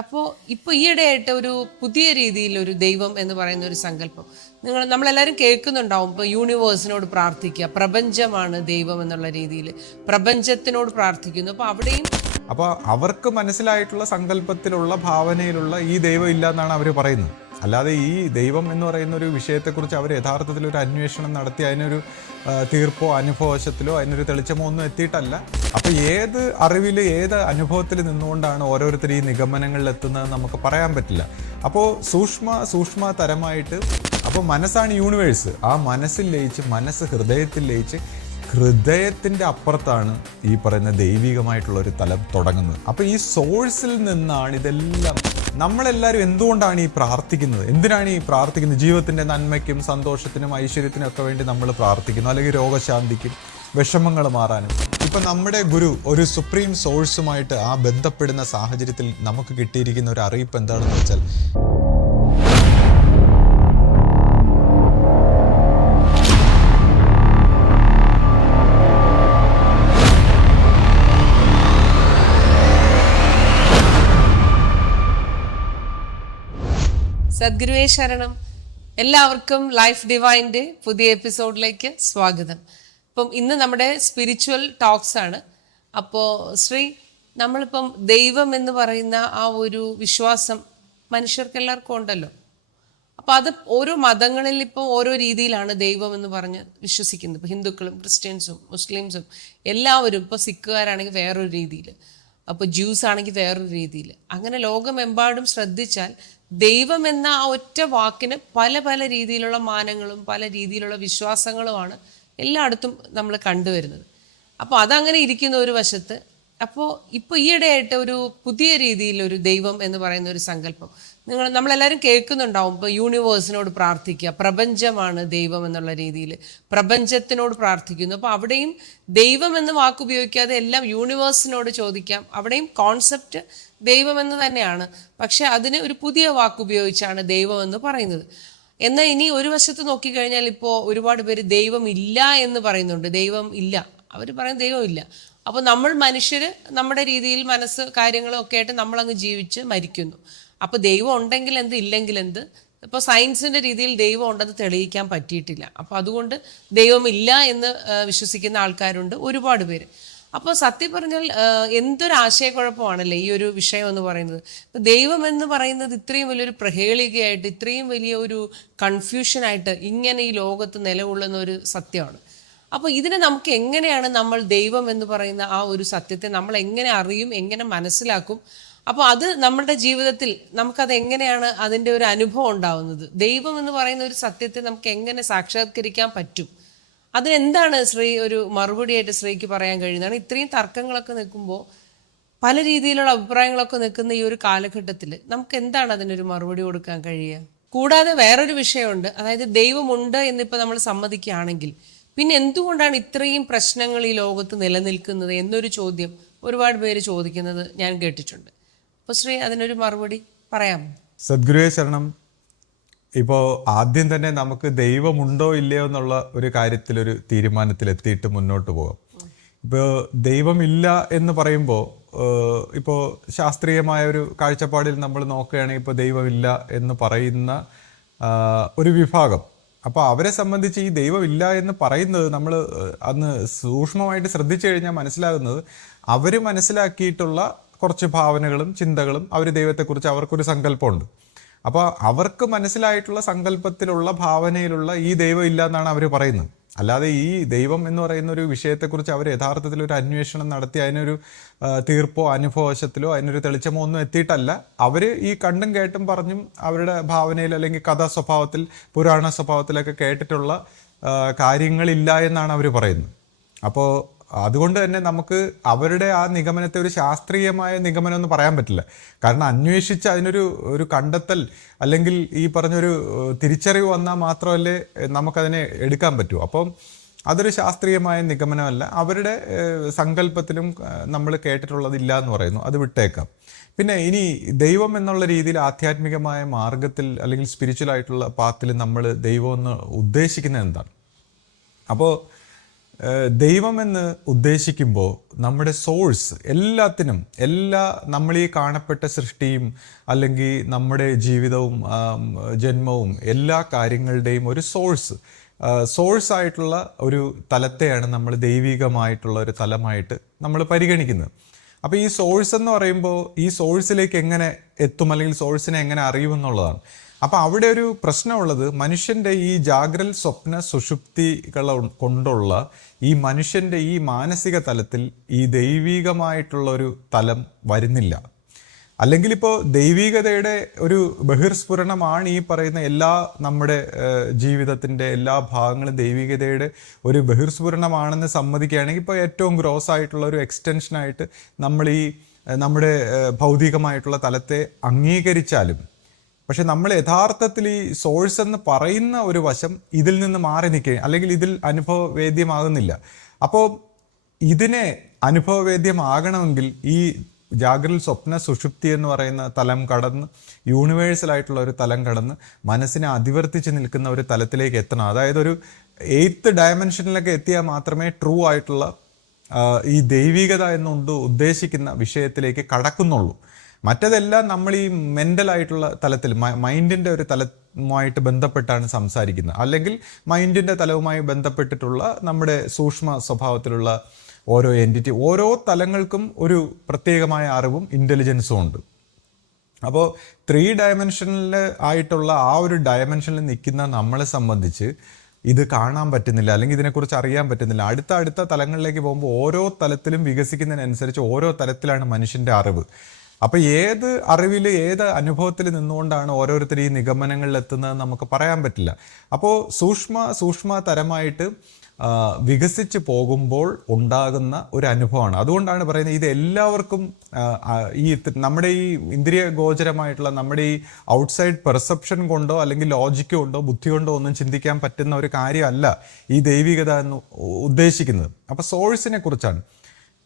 അപ്പോൾ ഇപ്പോൾ ഈയിടെയായിട്ട് ഒരു പുതിയ രീതിയിൽ ഒരു ദൈവം എന്ന് പറയുന്ന ഒരു സങ്കല്പം നമ്മളെല്ലാവരും കേൾക്കുന്നുണ്ടാവും. ഇപ്പോൾ യൂണിവേഴ്സിനോട് പ്രാർത്ഥിക്കുക, പ്രപഞ്ചമാണ് ദൈവം എന്നുള്ള രീതിയിൽ പ്രപഞ്ചത്തിനോട് പ്രാർത്ഥിക്കുന്നു. അപ്പോൾ അവിടെയും അപ്പോൾ അവർക്ക് മനസ്സിലായിട്ടുള്ള സങ്കല്പത്തിലുള്ള ഭാവനയിലുള്ള ഈ ദൈവം ഇല്ല എന്നാണ് അവർ പറയുന്നത്. അല്ലാതെ ഈ ദൈവം എന്ന് പറയുന്ന ഒരു വിഷയത്തെക്കുറിച്ച് അവർ യഥാർത്ഥത്തിൽ ഒരു അന്വേഷണം നടത്തി അതിനൊരു തീർപ്പോ അനുഭവവശത്തിലോ അതിനൊരു തെളിച്ചമോ ഒന്നും എത്തിയിട്ടല്ല. അപ്പോൾ ഏത് അറിവിൽ ഏത് അനുഭവത്തിൽ നിന്നുകൊണ്ടാണ് ഓരോരുത്തർ ഈ നിഗമനങ്ങളിൽ എത്തുന്നത് നമുക്ക് പറയാൻ പറ്റില്ല. അപ്പോൾ സൂക്ഷ്മ തരമായിട്ട് അപ്പോൾ മനസ്സാണ് യൂണിവേഴ്സ്. ആ മനസ്സിൽ ലയിച്ച് മനസ്സ് ഹൃദയത്തിൽ ലയിച്ച് ഹൃദയത്തിൻ്റെ അപ്പുറത്താണ് ഈ പറയുന്ന ദൈവികമായിട്ടുള്ള ഒരു തലം തുടങ്ങുന്നത്. അപ്പോൾ ഈ സോഴ്സിൽ നിന്നാണ് ഇതെല്ലാം. നമ്മളെല്ലാവരും എന്തുകൊണ്ടാണ് ഈ പ്രാർത്ഥിക്കുന്നത്? എന്തിനാണ് ഈ പ്രാർത്ഥിക്കുന്നത്? ജീവിതത്തിൻ്റെ നന്മയ്ക്കും സന്തോഷത്തിനും ഐശ്വര്യത്തിനും ഒക്കെ വേണ്ടി നമ്മൾ പ്രാർത്ഥിക്കുന്നു, അല്ലെങ്കിൽ രോഗശാന്തിക്കും വിഷമങ്ങൾ മാറാനും. ഇപ്പം നമ്മുടെ ഗുരു ഒരു സുപ്രീം സോഴ്സുമായിട്ട് ആ ബന്ധപ്പെടുന്ന സാഹചര്യത്തിൽ നമുക്ക് കിട്ടിയിരിക്കുന്ന ഒരു അറിയിപ്പ് എന്താണെന്ന് വെച്ചാൽ, സദ്ഗുരുവേ ശരണം. എല്ലാവർക്കും ലൈഫ് ഡിവൈൻ്റെ പുതിയ എപ്പിസോഡിലേക്ക് സ്വാഗതം. ഇപ്പം ഇന്ന് നമ്മുടെ സ്പിരിച്വൽ ടോക്സ് ആണ്. അപ്പോൾ നമ്മളിപ്പം ദൈവം എന്ന് പറയുന്ന ആ ഒരു വിശ്വാസം മനുഷ്യർക്കെല്ലാവർക്കും ഉണ്ടല്ലോ. അപ്പോൾ അത് ഓരോ മതങ്ങളിൽ ഇപ്പോൾ ഓരോ രീതിയിലാണ് ദൈവം എന്ന് പറഞ്ഞ് വിശ്വസിക്കുന്നത്. ഇപ്പോൾ ഹിന്ദുക്കളും ക്രിസ്ത്യൻസും മുസ്ലിംസും എല്ലാവരും, ഇപ്പോൾ സിഖുകാരാണെങ്കിൽ വേറൊരു രീതിയിൽ, അപ്പോൾ ജ്യൂസ് ആണെങ്കിൽ വേറൊരു രീതിയിൽ, അങ്ങനെ ലോകമെമ്പാടും ശ്രദ്ധിച്ചാൽ ദൈവം എന്ന ആ ഒറ്റ വാക്കിന് പല പല രീതിയിലുള്ള മാനങ്ങളും പല രീതിയിലുള്ള വിശ്വാസങ്ങളുമാണ് എല്ലായിടത്തും നമ്മൾ കണ്ടുവരുന്നത്. അപ്പോൾ അതങ്ങനെ ഇരിക്കുന്ന ഒരു വശത്ത്, അപ്പോൾ ഇപ്പോൾ ഈയിടെയായിട്ട് ഒരു പുതിയ രീതിയിൽ ഒരു ദൈവം എന്ന് പറയുന്ന ഒരു സങ്കല്പം നമ്മളെല്ലാവരും കേൾക്കുന്നുണ്ടാവും. ഇപ്പോൾ യൂണിവേഴ്സിനോട് പ്രാർത്ഥിക്കുക, പ്രപഞ്ചമാണ് ദൈവം എന്നുള്ള രീതിയിൽ പ്രപഞ്ചത്തിനോട് പ്രാർത്ഥിക്കുന്നു. അപ്പോൾ അവിടെയും ദൈവം എന്ന വാക്ക് ഉപയോഗിക്കാതെ എല്ലാം യൂണിവേഴ്സിനോട് ചോദിക്കാം. അവിടെയും കോൺസെപ്റ്റ് ദൈവം എന്ന് തന്നെയാണ്, പക്ഷെ അതിന് ഒരു പുതിയ വാക്ക് ഉപയോഗിച്ചാണ് ദൈവം എന്ന് പറയുന്നത്. എന്നാൽ ഇനി ഒരു വശത്ത് നോക്കിക്കഴിഞ്ഞാൽ ഇപ്പോൾ ഒരുപാട് പേര് ദൈവം ഇല്ല എന്ന് പറയുന്നുണ്ട്. ദൈവം ഇല്ല, അവർ പറയും ദൈവം ഇല്ല. അപ്പോൾ നമ്മൾ മനുഷ്യർ നമ്മുടെ രീതിയിൽ മനസ്സ് കാര്യങ്ങളൊക്കെ ആയിട്ട് നമ്മളങ്ങ് ജീവിച്ച് മരിക്കുന്നു. അപ്പോൾ ദൈവം ഉണ്ടെങ്കിൽ എന്ത്, ഇല്ലെങ്കിൽ എന്ത്. ഇപ്പോൾ സയൻസിൻ്റെ രീതിയിൽ ദൈവം ഉണ്ടെന്ന് തെളിയിക്കാൻ പറ്റിയിട്ടില്ല. അപ്പോൾ അതുകൊണ്ട് ദൈവമില്ല എന്ന് വിശ്വസിക്കുന്ന ആൾക്കാരുണ്ട് ഒരുപാട് പേര്. അപ്പോൾ സത്യം പറഞ്ഞാൽ എന്തൊരു ആശയക്കുഴപ്പമാണല്ലേ ഈ ഒരു വിഷയം എന്ന് പറയുന്നത്. ദൈവം എന്ന് പറയുന്നത് ഇത്രയും വലിയൊരു പ്രഹേളികയായിട്ട്, ഇത്രയും വലിയ ഒരു കൺഫ്യൂഷനായിട്ട് ഇങ്ങനെ ഈ ലോകത്ത് നിലകൊള്ളുന്ന ഒരു സത്യമാണ്. അപ്പോൾ ഇതിനെ നമുക്ക് എങ്ങനെയാണ് നമ്മൾ ദൈവം എന്ന് പറയുന്ന ആ ഒരു സത്യത്തെ നമ്മൾ എങ്ങനെ അറിയും, എങ്ങനെ മനസ്സിലാക്കും? അപ്പോൾ അത് നമ്മുടെ ജീവിതത്തിൽ നമുക്കത് എങ്ങനെയാണ് അതിൻ്റെ ഒരു അനുഭവം ഉണ്ടാവുന്നത്? ദൈവം എന്ന് പറയുന്ന ഒരു സത്യത്തെ നമുക്ക് എങ്ങനെ സാക്ഷാത്കരിക്കാൻ പറ്റും? അതിനെന്താണ് ഒരു മറുപടിയായിട്ട് ശ്രീക്ക് പറയാൻ കഴിയുന്നതാണ്? ഇത്രയും തർക്കങ്ങളൊക്കെ നിൽക്കുമ്പോൾ, പല രീതിയിലുള്ള അഭിപ്രായങ്ങളൊക്കെ നിൽക്കുന്ന ഈ ഒരു കാലഘട്ടത്തിൽ നമുക്ക് എന്താണ് അതിനൊരു മറുപടി കൊടുക്കാൻ കഴിയുക? കൂടാതെ വേറൊരു വിഷയമുണ്ട്. അതായത് ദൈവമുണ്ട് എന്നിപ്പോൾ നമ്മൾ സമ്മതിക്കുകയാണെങ്കിൽ പിന്നെ എന്തുകൊണ്ടാണ് ഇത്രയും പ്രശ്നങ്ങൾ ഈ ലോകത്ത് നിലനിൽക്കുന്നത് എന്നൊരു ചോദ്യം ഒരുപാട് പേര് ചോദിക്കുന്നത് ഞാൻ കേട്ടിട്ടുണ്ട്. അപ്പോൾ അതിനൊരു മറുപടി പറയാമോ? സദ്ഗുരുവേ ശരണം. ഇപ്പോൾ ആദ്യം തന്നെ നമുക്ക് ദൈവമുണ്ടോ ഇല്ലയോ എന്നുള്ള ഒരു കാര്യത്തിലൊരു തീരുമാനത്തിലെത്തിയിട്ട് മുന്നോട്ട് പോകാം. ഇപ്പോൾ ദൈവമില്ല എന്ന് പറയുമ്പോൾ, ഇപ്പോൾ ശാസ്ത്രീയമായ ഒരു കാഴ്ചപ്പാടിൽ നമ്മൾ നോക്കുകയാണെങ്കിൽ ഇപ്പോൾ ദൈവമില്ല എന്ന് പറയുന്ന ഒരു വിഭാഗം, അപ്പോൾ അവരെ സംബന്ധിച്ച് ഈ ദൈവമില്ല എന്ന് പറയുന്നത് നമ്മൾ അന്ന് സൂക്ഷ്മമായിട്ട് ശ്രദ്ധിച്ചു കഴിഞ്ഞാൽ മനസ്സിലാകുന്നത്, അവർ മനസ്സിലാക്കിയിട്ടുള്ള കുറച്ച് ഭാവനകളും ചിന്തകളും, അവർ ദൈവത്തെക്കുറിച്ച് അവർക്കൊരു സങ്കല്പമുണ്ട്. അപ്പോൾ അവർക്ക് മനസ്സിലായിട്ടുള്ള സങ്കല്പത്തിലുള്ള ഭാവനയിലുള്ള ഈ ദൈവം ഇല്ല എന്നാണ് അവർ പറയുന്നത്. അല്ലാതെ ഈ ദൈവം എന്ന് പറയുന്ന ഒരു വിഷയത്തെക്കുറിച്ച് അവർ യഥാർത്ഥത്തിൽ ഒരു അന്വേഷണം നടത്തി അതിനൊരു തീർപ്പോ അനുഭവവശത്തിലോ അതിനൊരു തെളിച്ചമോ ഒന്നും എത്തിയിട്ടല്ല. അവർ ഈ കണ്ടും കേട്ടും പറഞ്ഞും അവരുടെ ഭാവനയിൽ അല്ലെങ്കിൽ കഥാ സ്വഭാവത്തിൽ, പുരാണ സ്വഭാവത്തിലൊക്കെ കേട്ടിട്ടുള്ള കാര്യങ്ങളില്ല എന്നാണ് അവർ പറയുന്നത്. അപ്പോൾ അതുകൊണ്ട് തന്നെ നമുക്ക് അവരുടെ ആ നിഗമനത്തെ ഒരു ശാസ്ത്രീയമായ നിഗമനം എന്ന് പറയാൻ പറ്റില്ല. കാരണം അന്വേഷിച്ച് അതിനൊരു കണ്ടെത്തൽ അല്ലെങ്കിൽ ഈ പറഞ്ഞൊരു തിരിച്ചറിവ് വന്നാൽ മാത്രമല്ലേ നമുക്കതിനെ എടുക്കാൻ പറ്റൂ. അപ്പം അതൊരു ശാസ്ത്രീയമായ നിഗമനമല്ല. അവരുടെ സങ്കല്പത്തിലും നമ്മൾ കേട്ടിട്ടുള്ളതില്ല എന്ന് പറയുന്നു. അത് വിട്ടേക്കാം. പിന്നെ ഇനി ദൈവം എന്നുള്ള രീതിയിൽ ആധ്യാത്മികമായ മാർഗത്തിൽ അല്ലെങ്കിൽ സ്പിരിച്വൽ ആയിട്ടുള്ള പാത്തിൽ നമ്മൾ ദൈവം എന്ന് ഉദ്ദേശിക്കുന്നത് എന്താണ്? അപ്പോൾ ദൈവമെന്ന് ഉദ്ദേശിക്കുമ്പോൾ നമ്മുടെ സോഴ്സ് എല്ലാത്തിനും, നമ്മൾ ഈ കാണപ്പെട്ട സൃഷ്ടിയും അല്ലെങ്കിൽ നമ്മുടെ ജീവിതവും ജന്മവും എല്ലാ കാര്യങ്ങളുടെയും ഒരു സോഴ്സ് ആയിട്ടുള്ള ഒരു തലത്തെയാണ് നമ്മൾ ദൈവികമായിട്ടുള്ള ഒരു തലമായിട്ട് നമ്മൾ പരിഗണിക്കുന്നത്. അപ്പോൾ ഈ സോഴ്സ് എന്ന് പറയുമ്പോൾ ഈ സോഴ്സിലേക്ക് എങ്ങനെ എത്തും അല്ലെങ്കിൽ സോഴ്സിനെ എങ്ങനെ അറിയുമെന്നുള്ളതാണ്. അപ്പോൾ അവിടെ ഒരു പ്രശ്നമുള്ളത് മനുഷ്യൻ്റെ ഈ ജാഗ്രൽ സ്വപ്ന സുഷുപ്തികൾ കൊണ്ടുള്ള ഈ മനുഷ്യൻ്റെ ഈ മാനസിക തലത്തിൽ ഈ ദൈവികമായിട്ടുള്ള ഒരു തലം വരുന്നില്ല. അല്ലെങ്കിൽ ഇപ്പോൾ ദൈവികതയുടെ ഒരു ബഹിർസ്ഫുരണമാണ് ഈ പറയുന്ന എല്ലാ നമ്മുടെ ജീവിതത്തിൻ്റെ എല്ലാ ഭാഗങ്ങളും ദൈവികതയുടെ ഒരു ബഹിർസ്ഫുരണമാണെന്ന് സമ്മതിക്കുകയാണെങ്കിൽ ഇപ്പോൾ ഏറ്റവും ഗ്രോസ് ആയിട്ടുള്ള ഒരു എക്സ്റ്റൻഷനായിട്ട് നമ്മൾ ഈ നമ്മുടെ ഭൗതികമായിട്ടുള്ള തലത്തെ അംഗീകരിച്ചാലും, പക്ഷെ നമ്മൾ യഥാർത്ഥത്തിൽ ഈ സോഴ്സ് എന്ന് പറയുന്ന ഒരു വശം ഇതിൽ നിന്ന് മാറി നിൽക്കുക അല്ലെങ്കിൽ ഇതിൽ അനുഭവവേദ്യമാകുന്നില്ല. അപ്പോൾ ഇതിനെ അനുഭവവേദ്യമാകണമെങ്കിൽ ഈ ജാഗ്രൽ സ്വപ്ന സുഷുപ്തി എന്ന് പറയുന്ന തലം കടന്ന് യൂണിവേഴ്സലായിട്ടുള്ള ഒരു തലം കടന്ന് മനസ്സിനെ അതിവർത്തിച്ച് നിൽക്കുന്ന ഒരു തലത്തിലേക്ക് എത്തണം. അതായത് ഒരു 8th ഡയമെൻഷനിലൊക്കെ എത്തിയാൽ മാത്രമേ ട്രൂ ആയിട്ടുള്ള ഈ ദൈവികത എന്നുകൊണ്ട് ഉദ്ദേശിക്കുന്ന വിഷയത്തിലേക്ക് കടക്കുന്നുള്ളൂ. മറ്റതെല്ലാം നമ്മൾ ഈ മെൻ്റലായിട്ടുള്ള തലത്തിൽ മൈൻഡിൻ്റെ ഒരു തലവുമായിട്ട് ബന്ധപ്പെട്ടാണ് സംസാരിക്കുന്നത്. അല്ലെങ്കിൽ മൈൻഡിൻ്റെ തലവുമായി ബന്ധപ്പെട്ടിട്ടുള്ള നമ്മുടെ സൂക്ഷ്മ സ്വഭാവത്തിലുള്ള ഓരോ എൻറ്റിറ്റി, ഓരോ തലങ്ങൾക്കും ഒരു പ്രത്യേകമായ അറിവും ഇൻ്റലിജൻസും ഉണ്ട്. അപ്പോൾ 3 ഡയമെൻഷനിൽ ആയിട്ടുള്ള ആ ഒരു ഡയമെൻഷനിൽ നിൽക്കുന്ന നമ്മളെ സംബന്ധിച്ച് ഇത് കാണാൻ പറ്റുന്നില്ല അല്ലെങ്കിൽ ഇതിനെക്കുറിച്ച് അറിയാൻ പറ്റുന്നില്ല. അടുത്ത തലങ്ങളിലേക്ക് പോകുമ്പോൾ ഓരോ തലത്തിലും വികസിക്കുന്നതിനനുസരിച്ച് ഓരോ തലത്തിലാണ് മനുഷ്യൻ്റെ അറിവ്. അപ്പോൾ ഏത് അറിവിൽ ഏത് അനുഭവത്തിൽ നിന്നുകൊണ്ടാണ് ഓരോരുത്തർ ഈ നിഗമനങ്ങളിൽ എത്തുന്നത് നമുക്ക് പറയാൻ പറ്റില്ല. അപ്പോൾ സൂക്ഷ്മ തരമായിട്ട് വികസിച്ച് പോകുമ്പോൾ ഉണ്ടാകുന്ന ഒരു അനുഭവമാണ്. അതുകൊണ്ടാണ് പറയുന്നത് ഇത് എല്ലാവർക്കും ഈ നമ്മുടെ ഈ ഇന്ദ്രിയ ഗോചരമായിട്ടുള്ള നമ്മുടെ ഈ ഔട്ട്സൈഡ് പെർസെപ്ഷൻ കൊണ്ടോ അല്ലെങ്കിൽ ലോജിക്ക് കൊണ്ടോ ബുദ്ധി കൊണ്ടോ ഒന്നും ചിന്തിക്കാൻ പറ്റുന്ന ഒരു കാര്യമല്ല ഈ ദൈവികത എന്ന് ഉദ്ദേശിക്കുന്നത്. അപ്പോൾ സോഴ്സിനെ കുറിച്ചാണ്.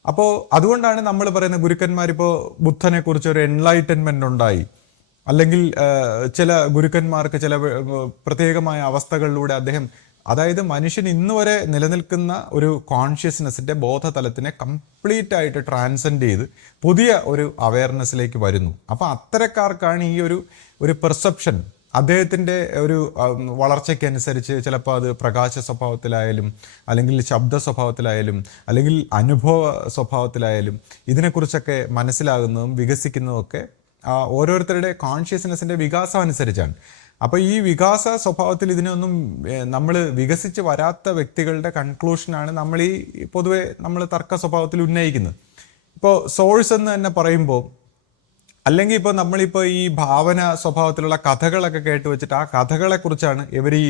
അപ്പോൾ അതുകൊണ്ടാണ് നമ്മൾ പറയുന്ന ഗുരുക്കന്മാരിപ്പോൾ ബുദ്ധനെ കുറിച്ച് ഒരു എൻലൈറ്റൻമെന്റ് ഉണ്ടായി, അല്ലെങ്കിൽ ചില ഗുരുക്കന്മാർക്ക് ചില പ്രത്യേകമായ അവസ്ഥകളിലൂടെ അദ്ദേഹം, അതായത് മനുഷ്യൻ ഇന്ന് വരെ നിലനിൽക്കുന്ന ഒരു കോൺഷ്യസ്നെസ്സിൻ്റെ ബോധതലത്തിനെ കംപ്ലീറ്റ് ആയിട്ട് ട്രാൻസെൻഡ് ചെയ്ത് പുതിയ ഒരു അവയർനെസ്സിലേക്ക് വരുന്നു. അപ്പോൾ അത്തരക്കാർക്കാണ് ഈ ഒരു പെർസെപ്ഷൻ അദ്ദേഹത്തിൻ്റെ ഒരു വളർച്ചയ്ക്കനുസരിച്ച് ചിലപ്പോൾ അത് പ്രകാശ സ്വഭാവത്തിലായാലും അല്ലെങ്കിൽ ശബ്ദ സ്വഭാവത്തിലായാലും അല്ലെങ്കിൽ അനുഭവ സ്വഭാവത്തിലായാലും ഇതിനെക്കുറിച്ചൊക്കെ മനസ്സിലാകുന്നതും വികസിക്കുന്നതും ഒക്കെ ഓരോരുത്തരുടെ കോൺഷ്യസ്നെസ്സിൻ്റെ വികാസം അനുസരിച്ചാണ്. അപ്പോൾ ഈ വികാസ സ്വഭാവത്തിൽ ഇതിനൊന്നും നമ്മൾ വികസിച്ച് വരാത്ത വ്യക്തികളുടെ കൺക്ലൂഷനാണ് നമ്മൾ ഈ പൊതുവെ നമ്മൾ തർക്ക സ്വഭാവത്തിൽ ഉന്നയിക്കുന്നത്. ഇപ്പോൾ സോഴ്സ് എന്ന് തന്നെ പറയുമ്പോൾ, അല്ലെങ്കിൽ ഇപ്പോൾ നമ്മളിപ്പോൾ ഈ ഭാവന സ്വഭാവത്തിലുള്ള കഥകളൊക്കെ കേട്ട് വെച്ചിട്ട് ആ കഥകളെക്കുറിച്ചാണ് ഇവർ ഈ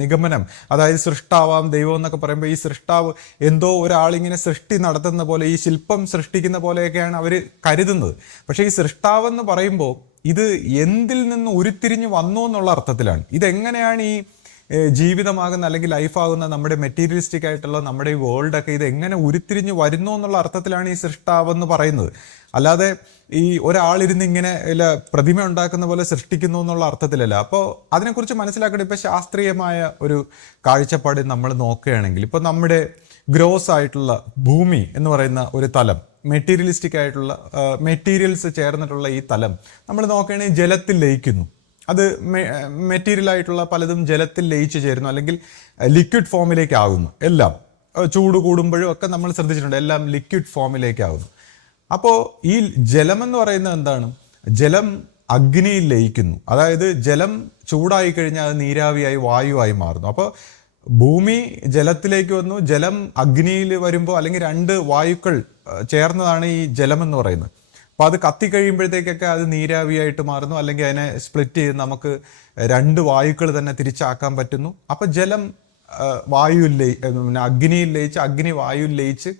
നിഗമനം, അതായത് സൃഷ്ടാവാം ദൈവം എന്നൊക്കെ പറയുമ്പോൾ ഈ സൃഷ്ടാവ് എന്തോ ഒരാളിങ്ങനെ സൃഷ്ടി നടത്തുന്ന പോലെ, ഈ ശില്പം സൃഷ്ടിക്കുന്ന പോലെയൊക്കെയാണ് അവർ കരുതുന്നത്. പക്ഷേ ഈ സൃഷ്ടാവെന്ന് പറയുമ്പോൾ ഇത് എന്തിൽ നിന്ന് ഉരുത്തിരിഞ്ഞ് വന്നു എന്നുള്ള അർത്ഥത്തിലാണ്. ഇതെങ്ങനെയാണ് ഈ ജീവിതമാകുന്ന അല്ലെങ്കിൽ ലൈഫാകുന്ന നമ്മുടെ മെറ്റീരിയലിസ്റ്റിക് ആയിട്ടുള്ള നമ്മുടെ ഈ വേൾഡൊക്കെ ഇത് എങ്ങനെ ഉരുത്തിരിഞ്ഞ് വരുന്നു എന്നുള്ള അർത്ഥത്തിലാണ് ഈ സൃഷ്ടാവെന്ന് പറയുന്നത്. അല്ലാതെ ഈ ഒരാളിരുന്ന് ഇങ്ങനെ പ്രതിമ ഉണ്ടാക്കുന്ന പോലെ സൃഷ്ടിക്കുന്നു എന്നുള്ള അർത്ഥത്തിലല്ല. അപ്പോൾ അതിനെക്കുറിച്ച് മനസ്സിലാക്കണം. ഇപ്പോൾ ശാസ്ത്രീയമായ ഒരു കാഴ്ചപ്പാട് നമ്മൾ നോക്കുകയാണെങ്കിൽ, ഇപ്പോൾ നമ്മുടെ ഗ്രോസ് ആയിട്ടുള്ള ഭൂമി എന്ന് പറയുന്ന ഒരു തലം, മെറ്റീരിയലിസ്റ്റിക് ആയിട്ടുള്ള മെറ്റീരിയൽസ് ചേർന്നിട്ടുള്ള ഈ തലം നമ്മൾ നോക്കുകയാണെങ്കിൽ ജലത്തിൽ ലയിക്കുന്നു. അത് മെറ്റീരിയൽ ആയിട്ടുള്ള പലതും ജലത്തിൽ ലയിച്ചു ചേരുന്നു, അല്ലെങ്കിൽ ലിക്വിഡ് ഫോമിലേക്കാകുന്നു. എല്ലാം ചൂട് കൂടുമ്പോഴും ഒക്കെ നമ്മൾ ശ്രദ്ധിച്ചിട്ടുണ്ട്, എല്ലാം ലിക്വിഡ് ഫോമിലേക്കാകുന്നു. അപ്പോൾ ഈ ജലമെന്ന് പറയുന്നത് എന്താണ്? ജലം അഗ്നിയിൽ ലയിക്കുന്നു. അതായത് ജലം ചൂടായി കഴിഞ്ഞാൽ അത് നീരാവിയായി വായുവായി മാറുന്നു. അപ്പോൾ ഭൂമി ജലത്തിലേക്ക് വന്നു, ജലം അഗ്നിയിൽ വരുമ്പോൾ, അല്ലെങ്കിൽ 2 വായുക്കൾ ചേർന്നതാണ് ഈ ജലം എന്ന് പറയുന്നത്. അപ്പോൾ അത് കത്തിക്കഴിയുമ്പോഴത്തേക്കൊക്കെ അത് നീരാവിയായിട്ട് മാറുന്നു, അല്ലെങ്കിൽ അതിനെ സ്പ്ലിറ്റ് ചെയ്ത് നമുക്ക് 2 വായുക്കൾ തന്നെ തിരിച്ചാക്കാൻ പറ്റുന്നു. അപ്പോൾ ജലം വായുവിൽ അഗ്നിയിൽ ലയിച്ച്, അഗ്നി വായുവിൽ ലയിച്ച്